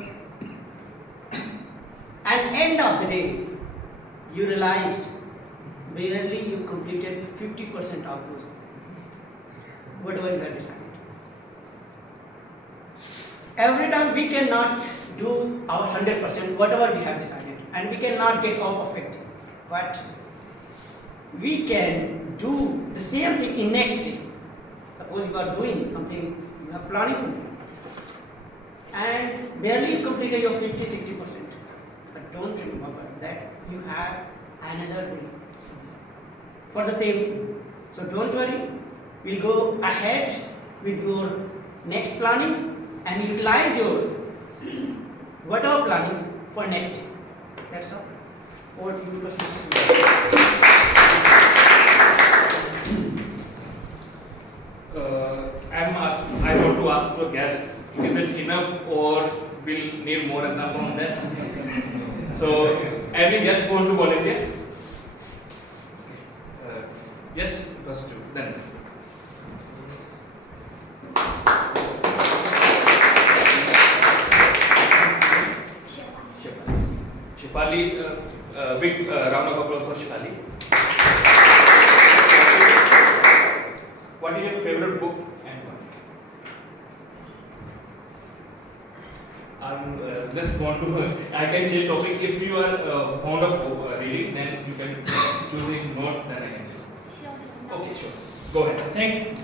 And end of the day, you realized barely you completed 50% of those. Whatever you have decided. Every time we cannot do our 100% whatever we have decided, and we cannot get all perfect, but we can do the same thing in next day. Suppose you are doing something, you are planning something, and barely you completed your 50-60%, but don't remember that you have another day for the same thing. So don't worry. We'll go ahead with your next planning and utilize your whatever plannings for next day. That's all. Over to you, I want to ask the guest, is it enough or will need more example on that? So, any guest want to volunteer? Yes, first two, then. Shifali, big round of applause for Shifali. What is your favorite book and why? Just want to, I can change topic. If you are fond of reading, then you can choose it, not then I can change. Sure. Okay, sure. Go ahead. Thank you.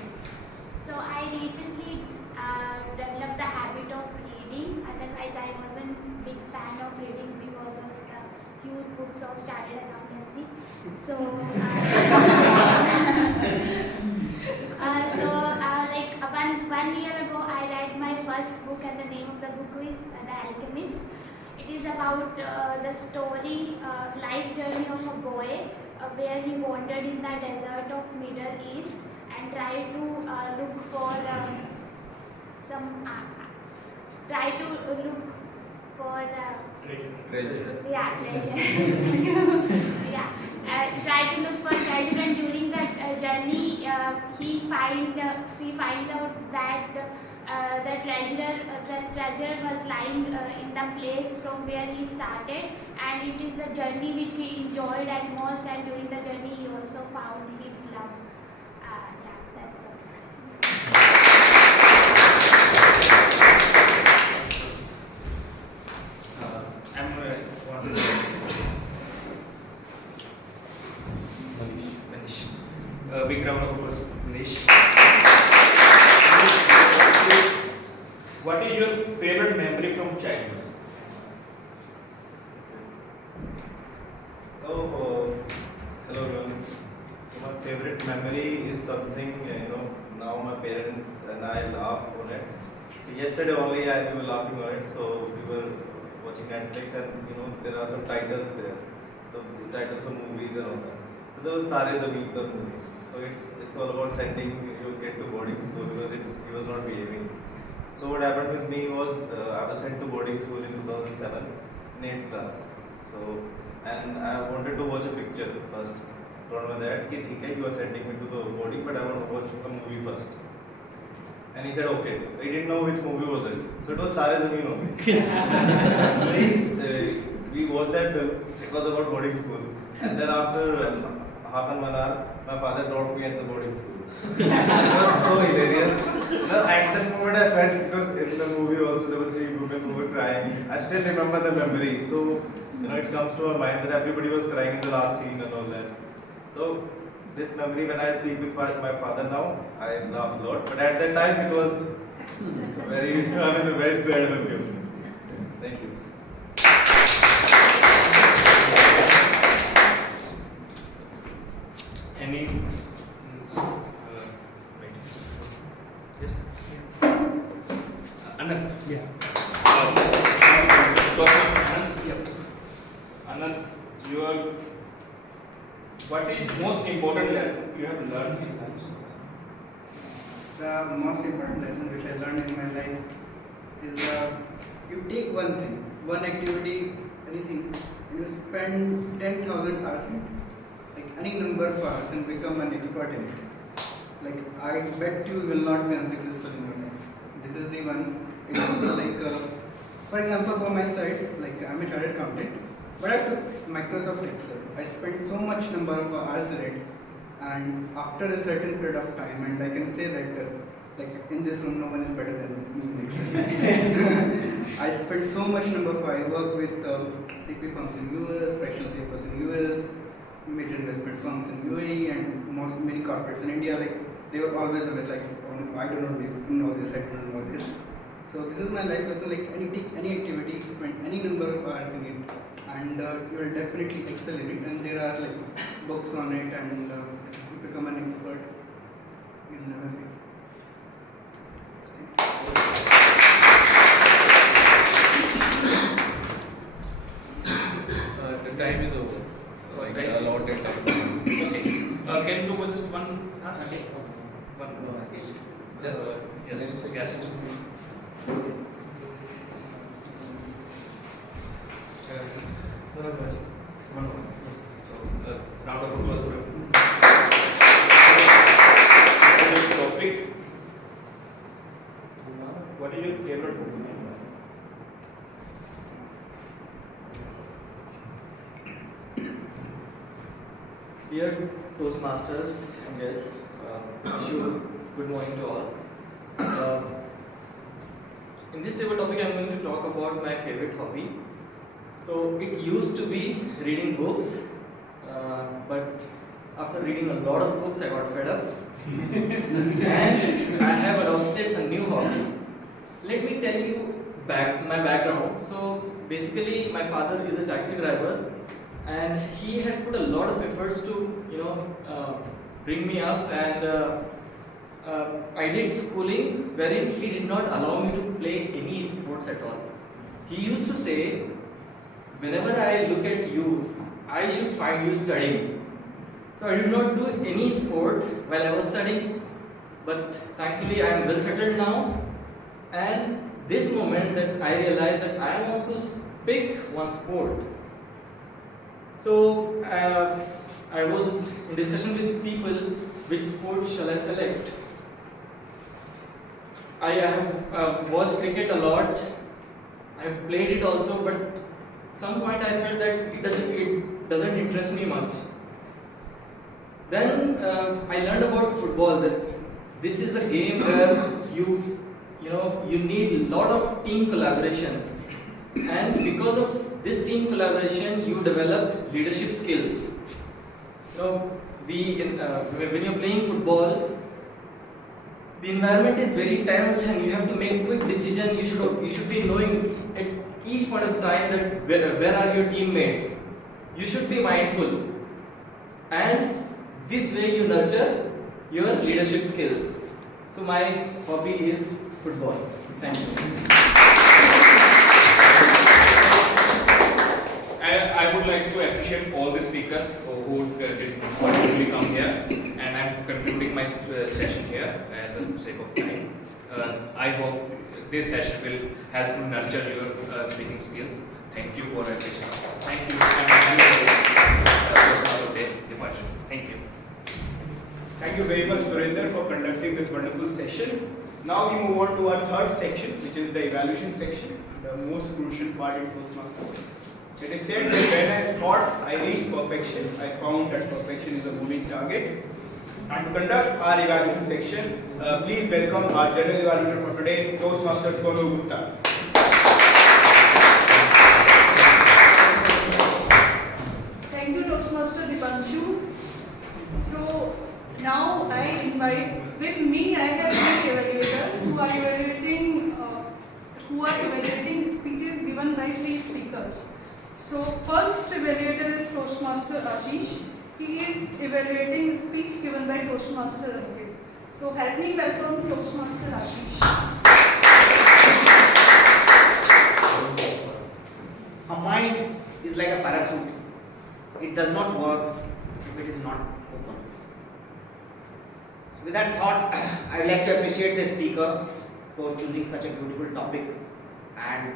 So I recently developed the habit of reading. Otherwise, I wasn't big fan of reading because of the huge books of chartered accountancy. So, like one year ago, It is about the story, life journey of a boy where he wandered in the desert of Middle East and tried to look for some try to look for Treasure. yeah, treasure. Yeah, try to look for treasure, and during that journey, he finds out that the treasure was lying in the place from where he started, and it is the journey which he enjoyed at most. And during the journey, he also found his love. Yeah, that's all. I'm big round of applause, Manish. What is your favorite memory from childhood? So, hello everyone. So my favorite memory is something, now my parents and I laugh on it. So yesterday only we were laughing on it. So we were watching Netflix and there are some titles there. So the titles of movies and all that. So there was Tare Zameen Par movie. So it's all about sending your kid to boarding school because he was not behaving. So what happened with me was I was sent to boarding school in 2007 in 8th class. So and I wanted to watch a picture first. Told my dad, "Okay, okay, you are sending me to the boarding, but I want to watch a movie first." And he said, "Okay." He didn't know which movie was it, so it was Sare Zameen movie. So we watched that film. It was about boarding school, and then after half an hour, my father dropped me at the boarding school. It was so hilarious. At that moment, I felt because in the movie also there were 3 women who were crying. I still remember the memory. So it comes to our mind that everybody was crying in the last scene and all that. So this memory, when I speak with my father now, I laugh a lot. But at that time, it was very bad of you. Thank you. Any? Yes. Anand. Yeah. Anand, what is most important lesson you have learned in life? The most important lesson which I learned in my life is you take one thing, one activity, anything, and you spend 10,000 hours in it, like any number of hours, and become an expert in it. Like I bet you will not be unsuccessful in your life. This is the one example. For example, for my side, I'm a chartered accountant, but I took Microsoft Excel. I spent so much number of hours in it, and after a certain period of time, and I can say that in this room no one is better than me in Excel. I spent so much number of I work with CP firms in US, fractional CFOs in US, major investment firms in UAE, and many corporates in India. They were always a bit oh no, I do not know this, I do not know this. So this is my life lesson. Take any activity, spend any number of hours in it, and you will definitely excel in it. And there are books on it, and you become an expert. You'll never fail. The time is over. Allotted time. Okay. Can you do just one ask? Okay. One. Just yes. Guest. Round of applause for him. Topic. What is your favorite book? Dear Toastmasters and guests, wish you good morning to all. In this table topic, I am going to talk about my favorite hobby. So it used to be reading books, but after reading a lot of books, I got fed up, and I have adopted a new hobby. Let me tell you my background. So basically, my father is a taxi driver, and he had put a lot of efforts to bring me up, and I did schooling wherein he did not allow me to play any sports at all. He used to say whenever I look at you, I should find you studying. So I did not do any sport while I was studying, but thankfully I am well settled now. And this moment that I realized that I want to pick one sport. So I was in discussion with people, which sport shall I select? I have watched cricket a lot. I have played it also, but some point I felt that it doesn't interest me much. Then I learned about football, that this is a game where you need a lot of team collaboration, and because of this team collaboration you develop leadership skills. When you're playing football, the environment is very tense and you have to make quick decision. You should be knowing at each point of time that where are your teammates. You should be mindful, and this way you nurture your leadership skills. So my hobby is football. Thank you. I would like to appreciate all the speakers who did voluntarily come here, and I'm concluding my session here at the sake of time. I hope this session will help to nurture your speaking skills. Thank you for attention. Thank you. Thank you. Thank you very much, Surinder, for conducting this wonderful session. Now we move on to our third section, which is the evaluation section, the most crucial part in Toastmasters. It is said that when I thought I reached perfection, I found that perfection is a moving target. And to conduct our evaluation section, please welcome our general evaluator for today, Toastmaster Sonu Gupta. Thank you, Toastmaster Dipanshu. So now I invite, with me I have three evaluators who are evaluating speeches given by three speakers. So first evaluator is Toastmaster Ashish. He is evaluating speech given by Toastmaster Ankit. So help me welcome Toastmaster Ashish. A mind is like a parachute. It does not work if it is not open. With that thought, I would like to appreciate the speaker for choosing such a beautiful topic. And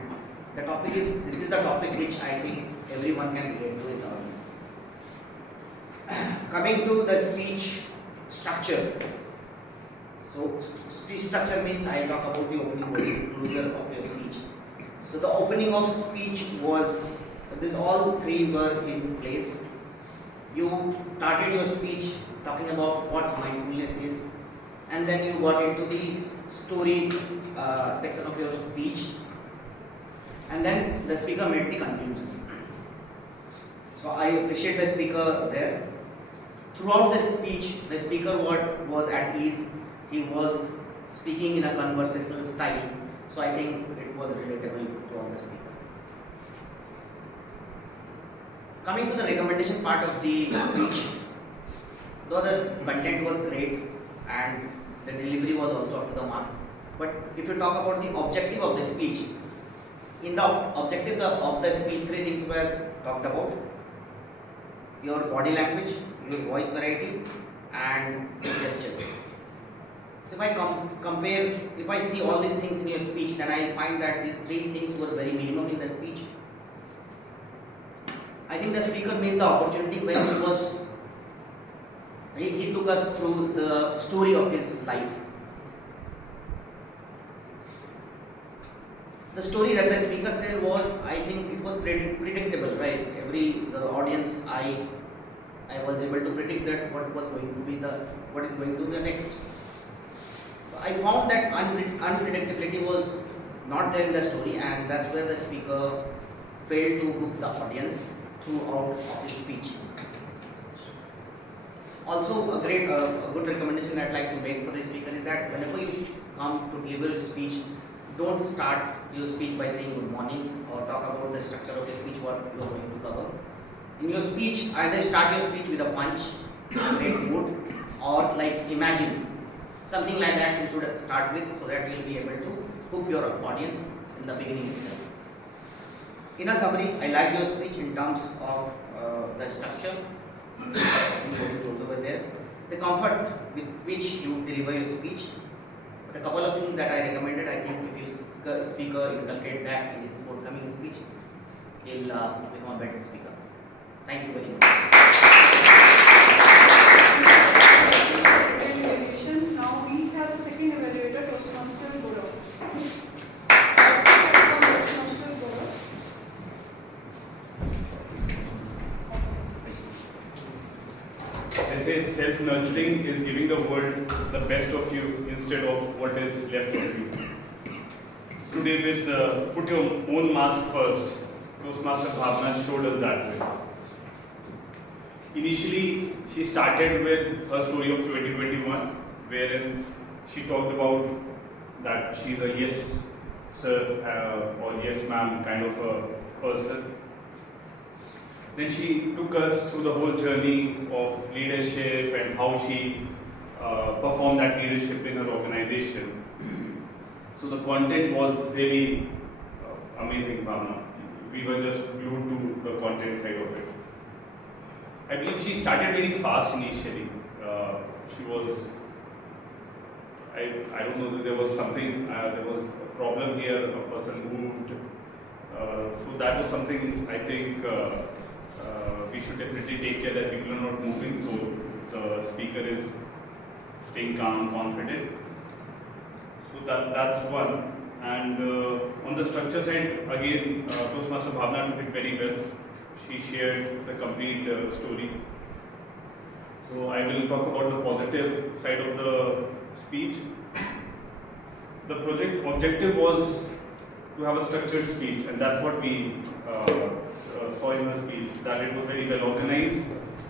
the topic is, this is the topic which I think everyone can relate to in the audience. Coming to the speech structure. So speech structure means I talk about the opening word, closer of your speech. So the opening of speech was, all three were in place. You started your speech talking about what mindfulness is, and then you got into the story section of your speech, and then the speaker made the conclusion. So I appreciate the speaker there. Throughout the speech, the speaker was at ease. He was speaking in a conversational style. So I think it was relatable to all the speaker. Coming to the recommendation part of the speech, though the content was great and the delivery was also up to the mark, but if you talk about the objective of the speech, in the objective of the speech, three things were talked about: your body language, your voice variety, and your gestures. So if I compare, if I see all these things in your speech, then I find that these three things were very minimum in the speech. I think the speaker missed the opportunity when he took us through the story of his life. The story that the speaker said was, I think it was predictable, right? The audience, I was able to predict that what is going to be the next. So I found that unpredictability was not there in the story, and that's where the speaker failed to hook the audience throughout his speech. Also, a good recommendation that I'd like to make for the speaker is that whenever you come to deliver your speech, don't start your speech by saying good morning or talk about the structure of the speech, what you are going to cover. In your speech, either start your speech with a punch, a great mood, or like imagine. Something like that you should start with, so that you will be able to hook your audience in the beginning itself. In a summary, I like your speech in terms of the structure, what it goes over there, the comfort with which you deliver your speech. The couple of things that I recommended, I think if you speaker inculcate that in his forthcoming speech, he'll become a better speaker. Thank you very much. Second evaluation. Now we have the second evaluator, Toastmaster Gaurav. Toastmaster Gaurav. I say self-nurturing is giving the world the best of you instead of what is left of you. Today with Put Your Own Mask First, Toastmaster Bhavna showed us that way. Initially, she started with her story of 2021, wherein she talked about that she's a yes sir or yes ma'am kind of a person. Then she took us through the whole journey of leadership and how she performed that leadership in her organization. So the content was really amazing, Bhavna. We were just glued to the content side of it. I believe she started very fast initially. She was, I don't know, there was something, there was a problem here, a person moved. So that was something I think we should definitely take care that people are not moving, so the speaker is staying calm, confident. So that's one. And on the structure side, again, Toastmaster Bhavna took it very well. She shared the complete story. So I will talk about the positive side of the speech. The project objective was to have a structured speech, and that's what we saw in the speech, that it was very well organized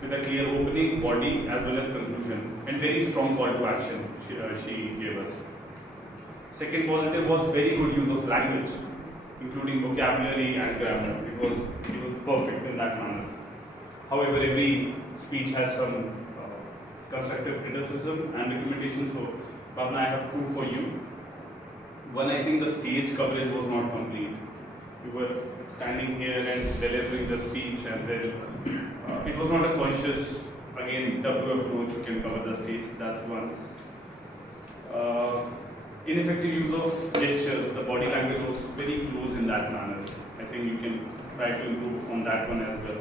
with a clear opening, body as well as conclusion, and very strong call to action she gave us. Second positive was very good use of language, including vocabulary and grammar. It was perfect in that manner. However, every speech has some constructive criticism and recommendation. So, Bhavna, I have two for you. One, I think the stage coverage was not complete. You were standing here and delivering the speech, and then it was not a conscious, again, W approach. You can cover the stage. That's one. Ineffective use of gestures. The body language was very close in that manner. I think you can try to improve on that one as well.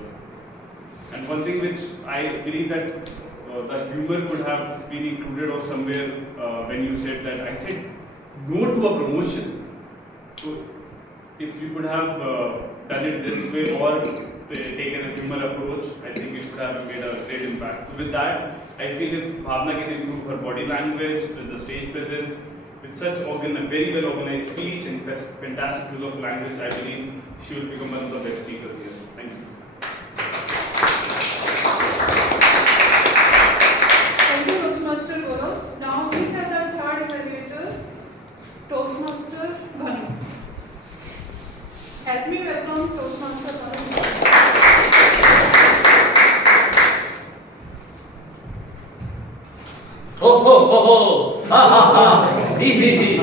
And one thing which I believe that the humor could have been included or somewhere when you said that I said no to a promotion. So if you could have done it this way or taken a humor approach, I think it could have made a great impact. So with that, I feel if Bhavna can improve her body language, with the stage presence, with such very well organized speech and fantastic use of language, I believe she will become one of the best speakers here. Thank you. Thank you, Toastmaster Gaurav. Now we have the third evaluator, Toastmaster Bhanu. Help me welcome Toastmaster Bhanu. Oh, oh, oh, oh, ha, ha, ha, he, he.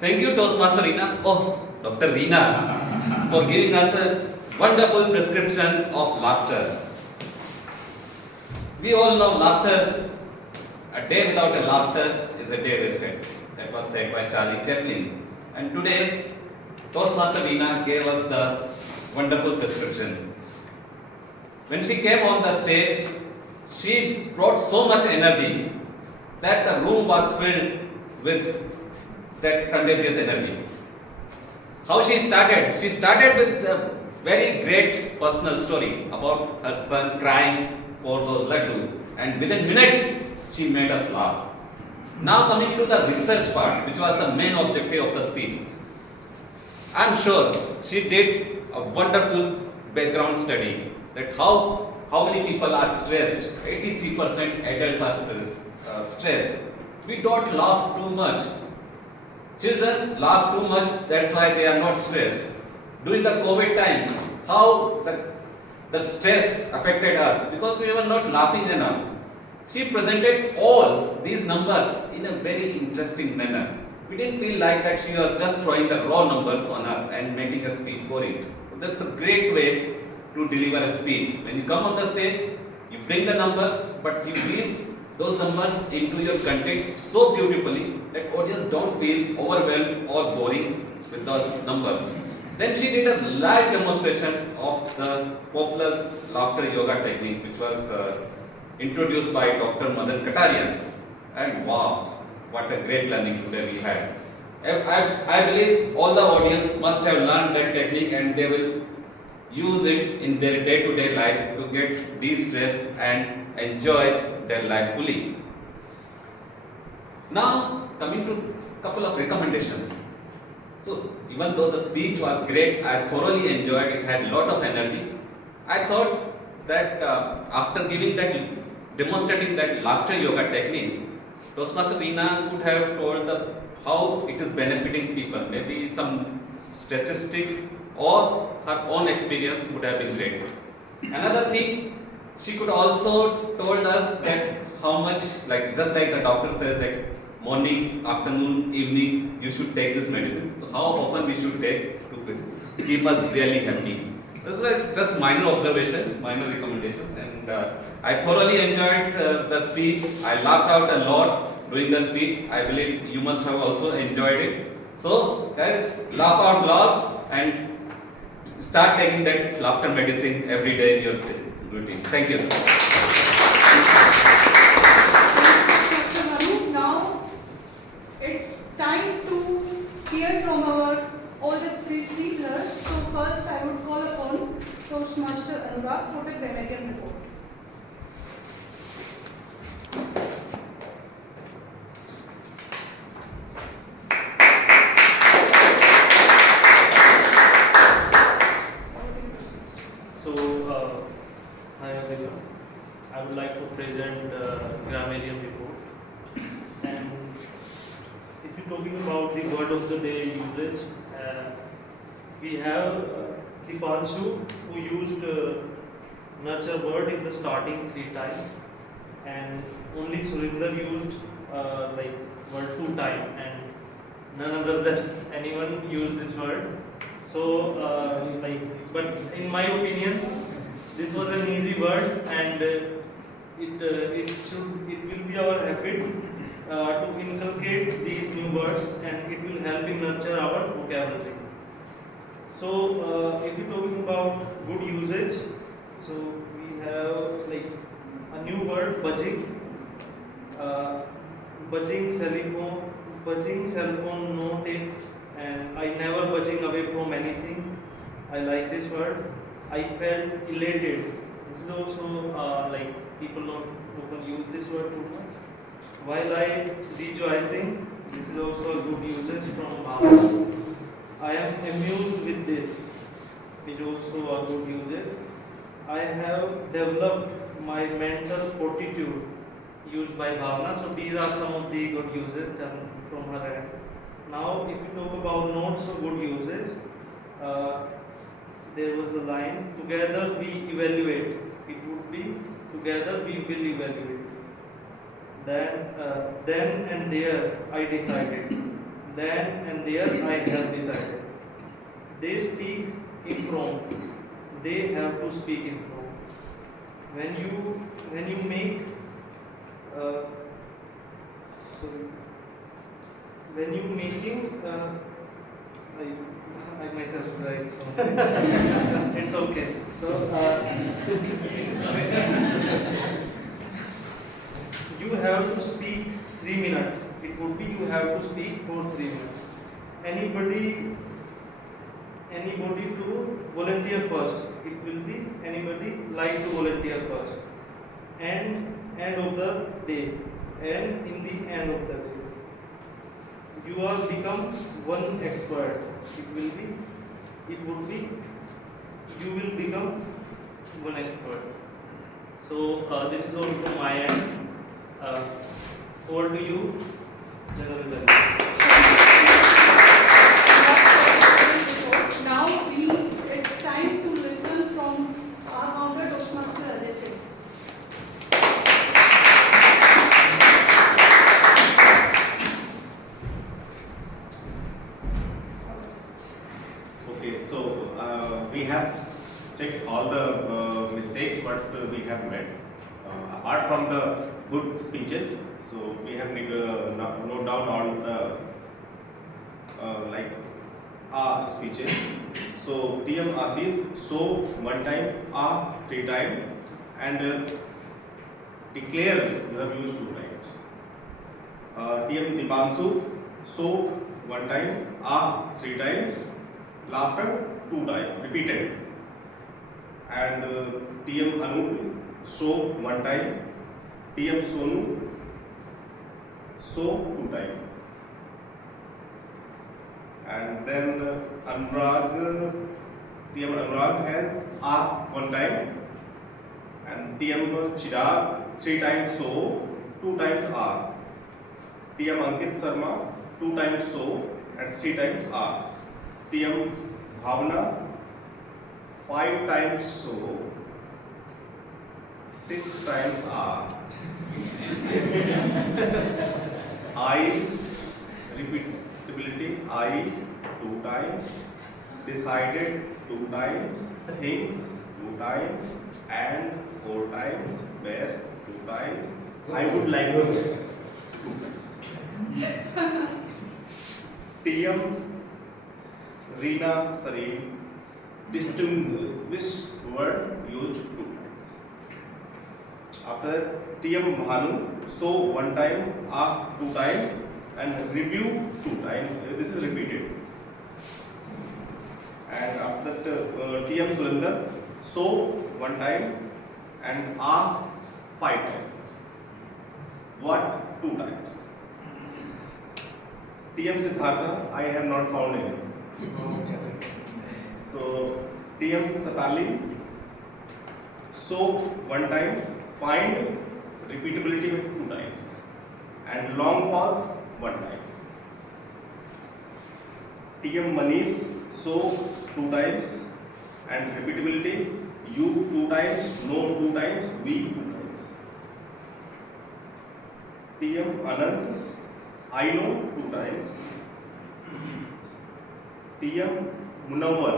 Thank you, Toastmaster Reena. Oh, Dr. Reena, for giving us a wonderful prescription of laughter. We all know laughter, a day without a laughter is a day wasted. That was said by Charlie Chaplin. And today, Toastmaster Reena gave us the wonderful prescription. When she came on the stage, she brought so much energy that the room was filled with that contagious energy. How she started? She started with a very great personal story about her son crying for those laddus, and within a minute she made us laugh. Now coming to the research part, which was the main objective of the speech. I am sure she did a wonderful background study that how many people are stressed. 83% adults are stressed. We don't laugh too much. Children laugh too much, that's why they are not stressed. During the COVID time, how the stress affected us because we were not laughing enough. She presented all these numbers in a very interesting manner. we didn't feel like that she was just throwing the raw numbers on us and making a speech boring. That's a great way to deliver a speech. When you come on the stage, you bring the numbers, but you weave those numbers into your content so beautifully that audience don't feel overwhelmed or boring with those numbers. Then she did a live demonstration of the popular laughter yoga technique, which was introduced by Dr. Madan Katarian. And wow, what a great learning today we had. I believe all the audience must have learned that technique and they will use it in their day-to-day life to get de-stressed and enjoy their life fully. Now, coming to a couple of recommendations. So, even though the speech was great, I thoroughly enjoyed it, had a lot of energy. I thought that after demonstrating that laughter yoga technique, Toastmaster Reena could have told how it is benefiting people. Maybe some statistics or her own experience would have been great. Another thing, she could also told us that how much, just like the doctor says that morning, afternoon, evening, you should take this medicine. So how often we should take to keep us really happy. These were just minor observations, minor recommendations, and I thoroughly enjoyed the speech. I laughed out a lot during the speech. I believe you must have also enjoyed it. So guys, laugh out loud and start taking that laughter medicine every day in your routine. Thank you. Now it's time to hear from all the three pillars. So first I would call upon Toastmaster Anurag for the grammarian report. Hi everyone. I would like to present grammarian report. And if you're talking about the word of the day usage, we have Dipanshu who used nurture word in the starting 3 times, and only Surinder used word 2 times, and none other than anyone used this word. So but in my opinion, this was an easy word, and it will be our habit to inculcate these new words, and it will help in nurture our vocabulary. So if you're talking about good usage, so we have a new word, budging. Budging cell phone, no tape, and I never budging away from anything. I like this word. I felt elated. This is also people don't often use this word too much. While I rejoicing, this is also a good usage from Bhavna. I am amused with this, which also a good usage. I have developed my mental fortitude, used by Bhavna. So these are some of the good uses from her end. Now, if you talk about notes of good usage, there was a line, together we evaluate. It would be, together we will evaluate. Then and there I decided. Then and there I have decided. They speak impromptu. They have to speak impromptu. When you make when you making I myself right. It's okay. So you have to speak 3 minutes. It would be you have to speak for 3 minutes. Anybody to volunteer first. It will be anybody like to volunteer first. And end of the day. And in the end of the day. You are become one expert. It would be, you will become one expert. So this is all from my end. Over to you, General Dalal. Now it's time to listen from our founder, Toastmaster Ajay Singh. note down all the like speeches. So TM Assis, so one time, 3 times, and declare you have used 2 times. TM Dipanshu, so one time, 3 times, laughter 2 times, repeated. And TM Anup, so one time, TM Sonu, so 2 times. And then Anurag, TM Anurag has one time, and TM Chirag 3 times so, 2 times R. TM Ankit Sharma 2 times so and 3 times R. TM Bhavna 5 times so, 6 times R. I, repeatability, I 2 times, decided 2 times, thinks 2 times, and 4 times, best 2 times, I would like to 2 times. TM Reena Sareem, distinguished word used 2 times. After TM Bhanu, so one time, 2 times, and review 2 times. This is repeated. And after TM Surinder, so one time, and 5 times. What 2 times. TM Siddhartha, I have not found any. So TM Sapali, so one time, find repeatability with 2 times, and long pause 1 time. TM Manish, so 2 times, and repeatability, you 2 times, no 2 times, we 2 times. TM Anand, I know 2 times. TM Munawar,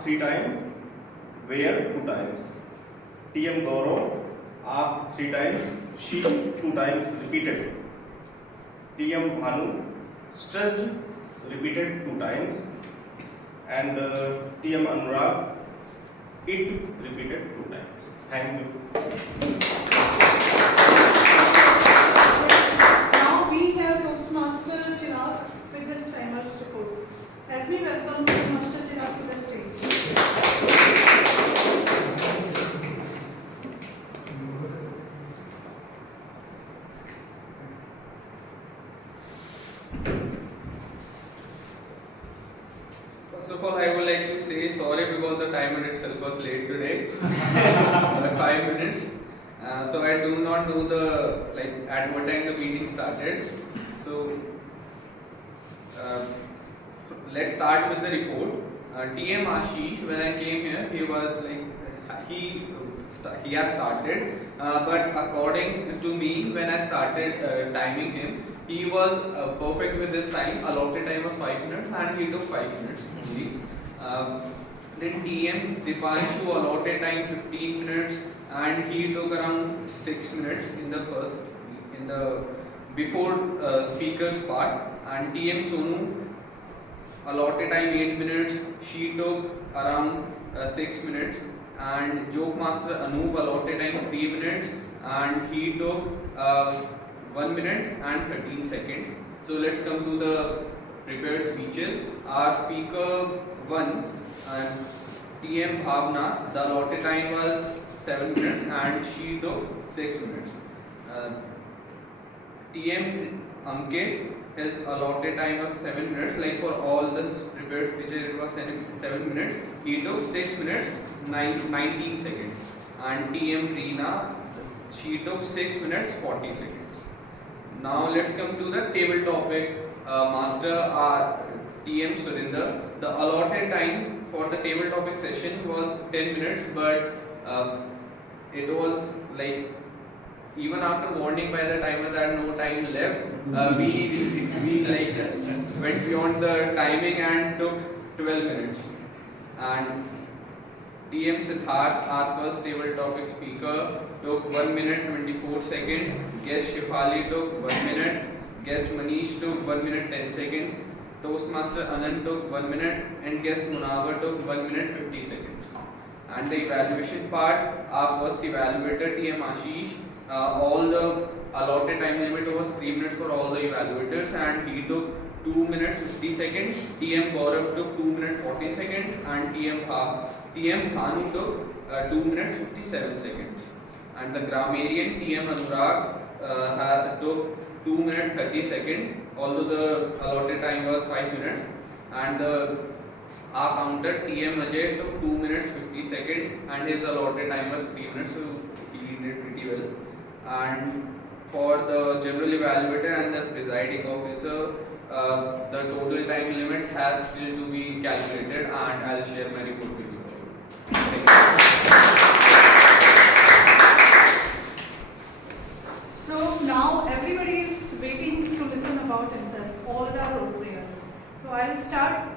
3 times, where 2 times. TM Gaurav, 3 times, she 2 times, repeated. TM Bhanu, stressed, repeated 2 times. And TM Anurag, it repeated 2 times. Thank you. Now we have Toastmaster Chirag with his timer's report. Help me welcome Toastmaster Chirag to the stage. First of all, I would like to say sorry because the timer itself was late today by 5 minutes. So I do not know at what time the meeting started. So let's start with the report. TM Ashish, when I came here, he was he has started, but according to me, when I started timing him, he was perfect with this time. Allotted time was 5 minutes, and he took 5 minutes only. Then TM Dipanshu, allotted time 15 minutes, and he took around 6 minutes in the before speakers part. And TM Sonu, allotted time 8 minutes, she took around 6 minutes. And Joke Master Anup, allotted time 3 minutes, and he took 1 minute and 13 seconds. So let's come to the prepared speeches. Our speaker 1, TM Bhavna, the allotted time was 7 minutes and she took 6 minutes. TM Ankit, his allotted time was 7 minutes. Like for all the prepared speeches, it was 7 minutes. He took 6 minutes, 19 seconds. And TM Reena, she took 6 minutes, 40 seconds. Now let's come to the table topic. Master TM Surinder. The allotted time for the table topic session was 10 minutes, but it was even after warning by the timer that no time left, we went beyond the timing and took 12 minutes. And TM Siddharth, our first table topic speaker, took 1 minute 24 seconds. guest Shifali took 1 minute, guest Manish took 1 minute 10 seconds, Toastmaster Anand took 1 minute, and guest Munawar took 1 minute 50 seconds. And the evaluation part, our first evaluator TM Ashish, all the allotted time limit was 3 minutes for all the evaluators, and he took 2 minutes 50 seconds. TM Gaurav took 2 minutes 40 seconds, and TM Bhanu took 2 minutes 57 seconds. And the grammarian TM Anurag took 2 minutes 30 seconds, although the allotted time was 5 minutes. And our counter TM Ajay took 2 minutes 50 seconds, and his allotted time was 3 minutes, so he did pretty well. And for the general evaluator and the presiding officer, the total time limit has still to be calculated, and I'll share my report with you. Thank you. So now everybody is waiting to listen about himself, all the role players. So I'll start.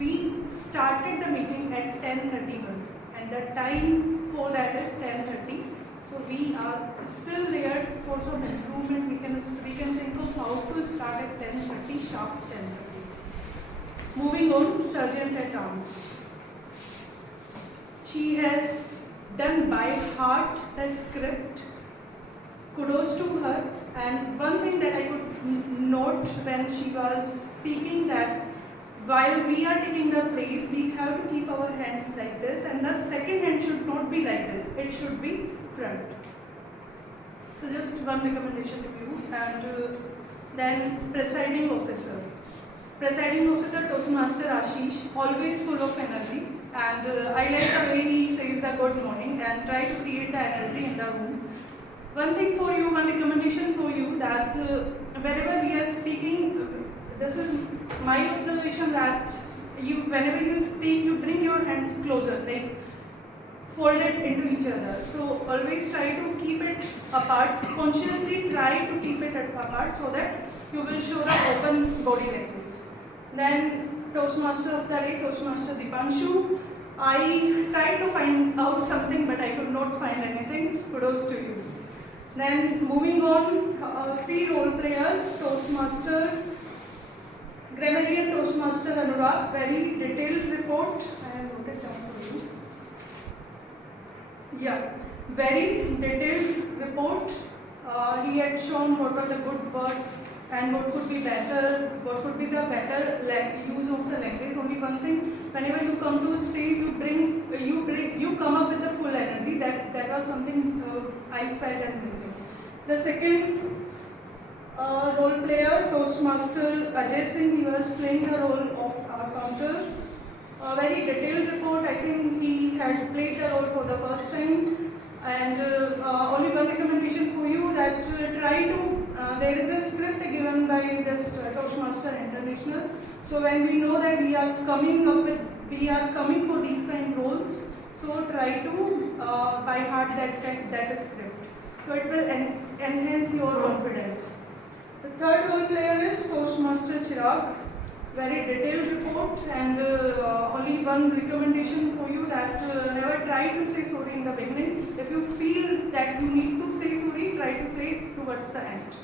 We started the meeting at 10:31 and the time for that is 10:30. So we are still there for some improvement. We can think of how to start at 10:30 sharp 10:30. Moving on, Sergeant at Arms. She has done by heart the script. Kudos to her. And one thing that I could note when she was speaking, that while we are taking the praise, we have to keep our hands like this, and the second hand should not be like this. It should be front. So just one recommendation to you. And then presiding officer. Presiding officer Toastmaster Ashish, always full of energy. And I like the way he says the good morning and try to create the energy in the room. One thing for you, one recommendation for you, that whenever we are speaking, this is my observation, that whenever you speak, you bring your hands closer, like folded into each other. So always try to keep it apart. Consciously try to keep it apart so that you will show the open body like this. Then Toastmaster of the day, Toastmaster Dipanshu. I tried to find out something, but I could not find anything. Kudos to you. Then moving on, 3 role players, Toastmaster, Grammarian Toastmaster Anurag, very detailed report. I have noted down for you. Yeah, very detailed report. He had shown what are the good words and what could be better, what could be the better use of the language. Only one thing, whenever you come to a stage, you come up with the full energy. That was something I felt as missing. The second role player, Toastmaster Ajay Singh, he was playing the role of our counter. A very detailed report. I think he had played the role for the first time. And only one recommendation for you, that try to, there is a script given by this Toastmaster International. So when we know that we are coming for these kind of roles, so try to by heart that script. So it will enhance your confidence. The third role player is Toastmaster Chirag. Very detailed report, and only one recommendation for you, that never try to say sorry in the beginning. If you feel that you need to say sorry, try to say it towards the end.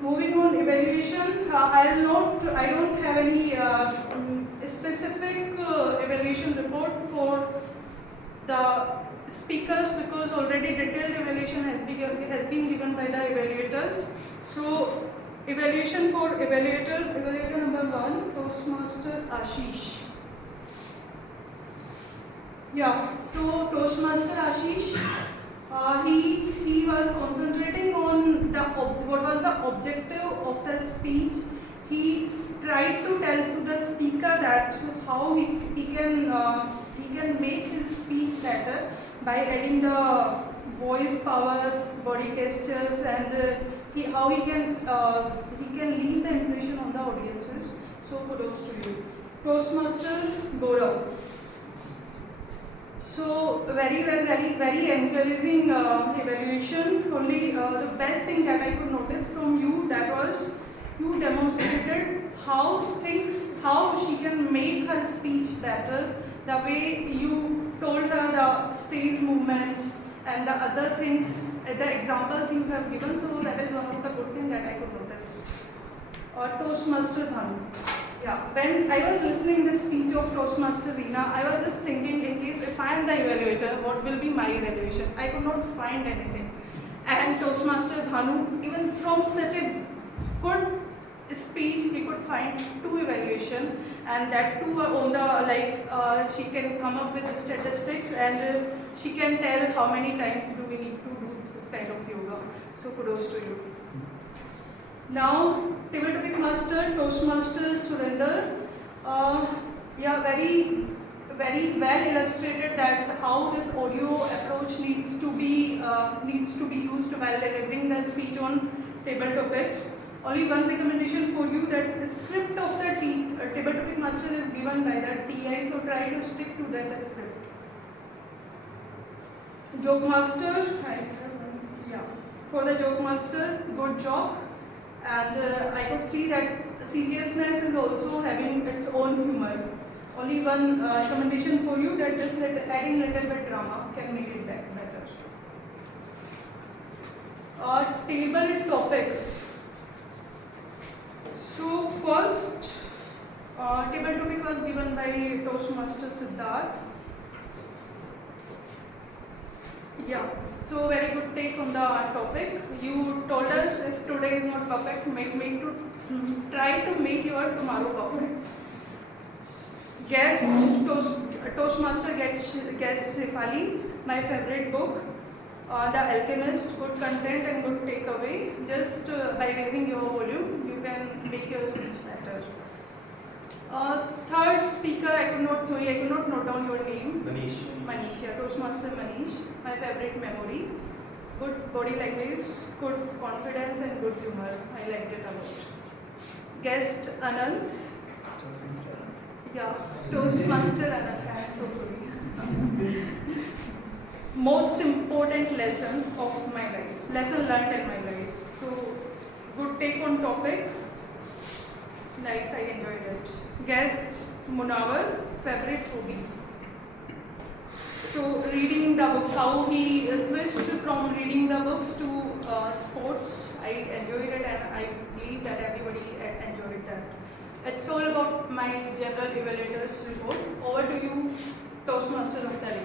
Moving on, evaluation. I don't have any specific evaluation report for the speakers, because already detailed evaluation has been given by the evaluators. So evaluation for evaluator number 1, Toastmaster Ashish. Yeah, so Toastmaster Ashish, he was concentrating on what was the objective of the speech. He tried to tell to the speaker that how he can make his speech better by adding the voice power, body gestures, and how he can leave the impression on the audiences. So kudos to you. Toastmaster Gaurav. So very well, very encouraging evaluation. Only the best thing that I could notice from you, that was you demonstrated how she can make her speech better. The way you told her the stage movement, and the other things, the examples you have given, so that is one of the good things that I could notice. Toastmaster Dhanu. Yeah, when I was listening the speech of Toastmaster Reena, I was just thinking, in case if I am the evaluator, what will be my evaluation? I could not find anything. And Toastmaster Dhanu, even from such a good speech, we could find 2 evaluation, and that 2 are on the she can come up with the statistics, and she can tell how many times do we need to do this kind of yoga. So kudos to you. Now, table topic master, Toastmaster Surinder, yeah, very well illustrated that how this audio approach needs to be used while delivering the speech on table topics. Only one recommendation for you, that the script of the table topic master is given by the TI, so try to stick to that script. Joke master, yeah, for the joke master, good job. And I could see that seriousness is also having its own humor. Only one recommendation for you, that just adding little bit drama can make it better. Table topics. So first, table topic was given by Toastmaster Siddharth. Yeah. So very good take on the topic. You told us if today is not perfect, try to make your tomorrow perfect. Toastmaster guest Shefali, my favorite book, The Alchemist, good content and good takeaway. Just by raising your volume, you can make your speech better. Third speaker, I could not note down your name. Manish, yeah, Toastmaster Manish, my favorite memory. Good body language, good confidence and good humor. I liked it a lot. Guest Anant. Yeah, Toastmaster Anant, I am so sorry. Most important lesson of my life, lesson learned in my life. So, good take on topic. Nice, I enjoyed it. Guest Munawar, favorite hobby. So reading the books, how he switched from reading the books to sports, I enjoyed it, and I believe that everybody enjoyed that. It's all about my general evaluators report. Over to you, Toastmaster of the day.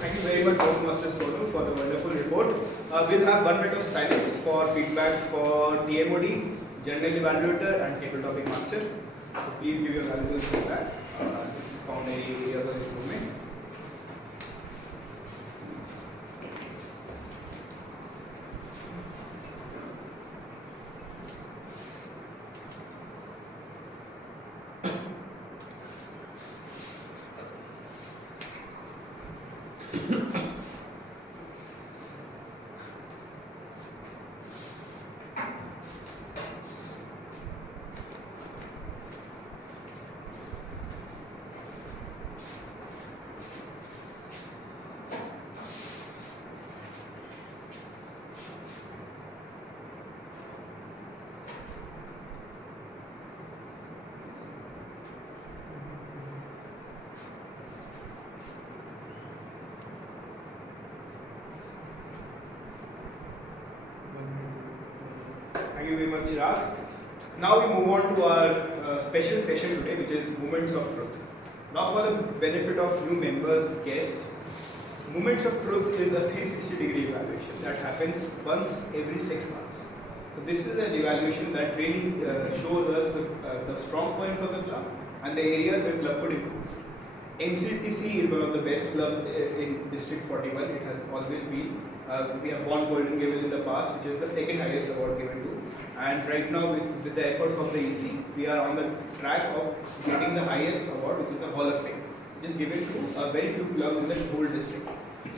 Thank you very much, Toastmaster Sonu, for the wonderful report. We'll have 1 minute of silence for feedback for TMOD, General Evaluator, and Table Topic Master. So please give your valuable feedback. Found any areas of improvement. Thank you very much, Chirag. Now we move on to our special session today, which is Moments of Truth. Now for the benefit of new members, guests, Moments of Truth is a 360-degree evaluation that happens once every 6 months. So this is an evaluation that really shows us the strong points of the club and the areas where club could improve. MCTC is one of the best clubs in District 41. It has always been. We have won Golden Gavel in the past, which is the second highest award given to. And right now, with the efforts of the EC, we are on the track of getting the highest award, which is the Hall of Fame, which is given to very few clubs in the whole district.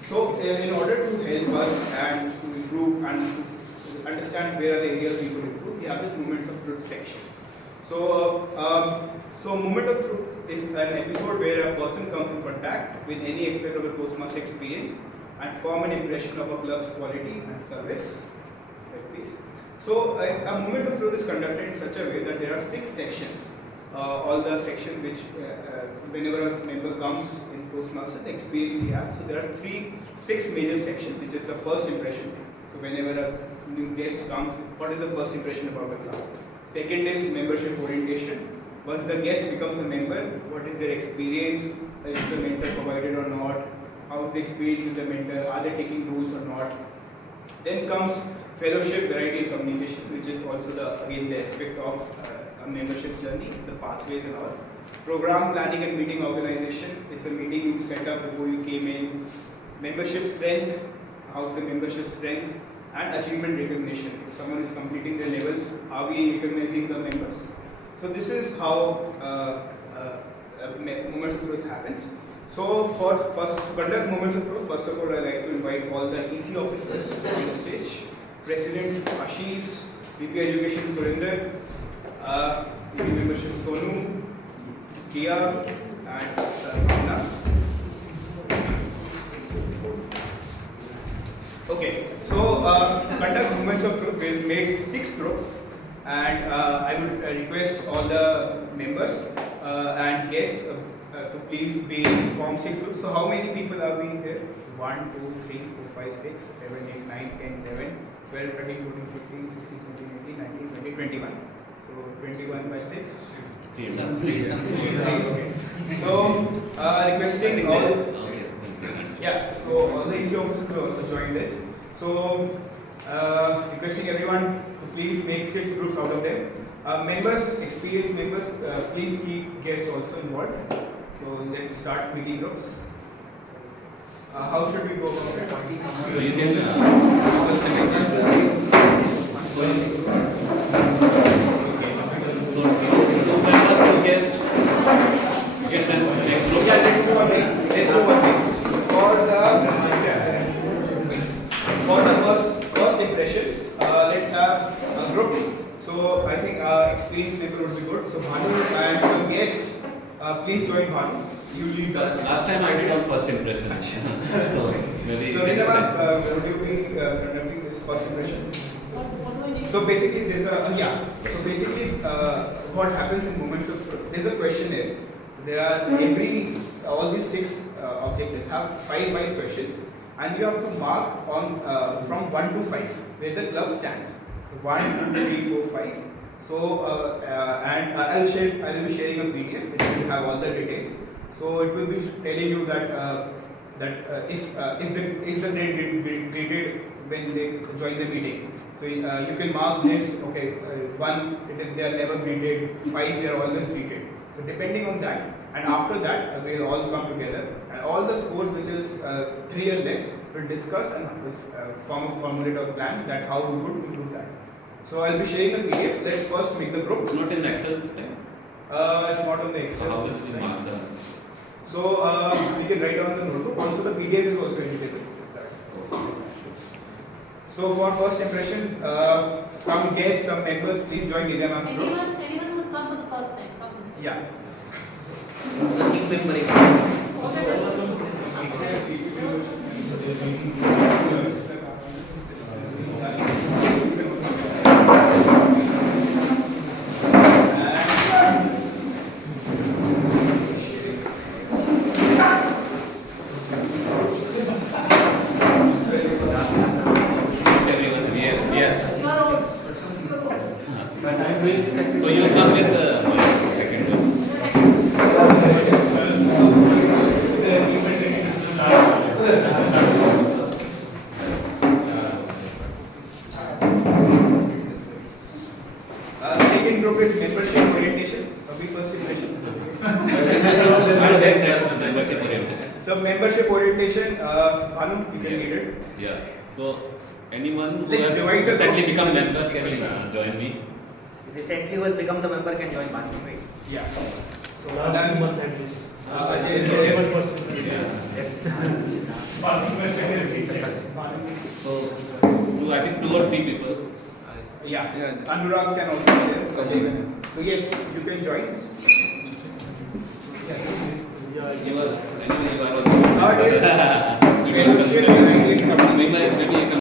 So, in order to help us and to improve and to understand where are the areas we could improve, we have this Moments of Truth section. So, Moment of Truth is an episode where a person comes in contact with any aspect of a Toastmaster experience and form an impression of a club's quality and service. So, a Moment of Truth is conducted in such a way that there are 6 sections all the section which whenever a member comes in Toastmaster, the experience he has. So there are six major sections, which is the first impression. So whenever a new guest comes, what is the first impression about the club? Second is membership orientation. Once the guest becomes a member, what is their experience? Is the mentor provided or not? How is the experience with the mentor? Are they taking rules or not? Then comes fellowship, variety and communication, which is also again the aspect of a membership journey, the pathways and all. Program planning and meeting organization is the meeting you set up before you came in. Membership strength, how's the membership strength, and achievement recognition. If someone is completing their levels, are we recognizing the members? So this is how Moments of Truth happens. So to conduct Moments of Truth, first of all, I like to invite all the EC officers on the stage. President Ashish, VP Education Surinder, VP Membership Sonu, Kia, and Anna. Okay, so to conduct Moments of Truth, we'll make 6 groups. And I would request all the members and guests to please be form 6 groups. So how many people are we here? 1, 2, 3, 4, 5, 6, 7, 8, 9, 10, 11, 12, 13, 14, 15, 16, 17, 18, 19, 20, 21. So 21 by 6. 3. Okay. So requesting all. Yeah. So all the EC officers will also join this. So requesting everyone to please make 6 groups out of them. Members, experienced members, please keep guests also involved. So let's start meeting groups. How should we go about it? So you can members, guests, get them. Yeah, let's do one thing. For the first impressions, let's have a group. So I think experienced member would be good. So Bhanu and some guests, please join Bhanu. You lead the last time I did on first impression. So maybe. So Rindama, would you be conducting this first impression? So basically, there's a So basically, what happens in Moments of Truth? There's a questionnaire. There are all these 6 objectives have 5 questions, and you have to mark on from 1 to 5 where the club stands. So 1, 2, 3, 4, 5. So and I'll be sharing a PDF which will have all the details. So it will be telling you that if the grade graded when they join the meeting. So you can mark this. Okay, 1 if they are never graded, 5 they are always graded. So depending on that, and after that we'll all come together, and all the scores which is 3 or less will discuss and formulate a plan that how we would improve that. So I'll be sharing the PDF. Let's first make the group. It's not in Excel this time? It's not on the Excel. So how does it mark the? So we can write on the notebook. Also the PDF is also editable. So for first impression, some guests, some members, please join the group. Anyone who's come for the first time, come this way. Yeah. So you come with the second group. Second group is membership orientation. Sabhi first impression. Membership orientation. So membership orientation, Bhanu, you can lead it. Yeah. So anyone who Let's has divide the recently group. become member can join me. Recently who has become the member can join Bhanu, right? Yeah. So Last month at least. So I think 2 or 3 people. Yeah. Anurag can also be there. So yes, you can join. You are anyway you are. Third is fellowship, Maybe you can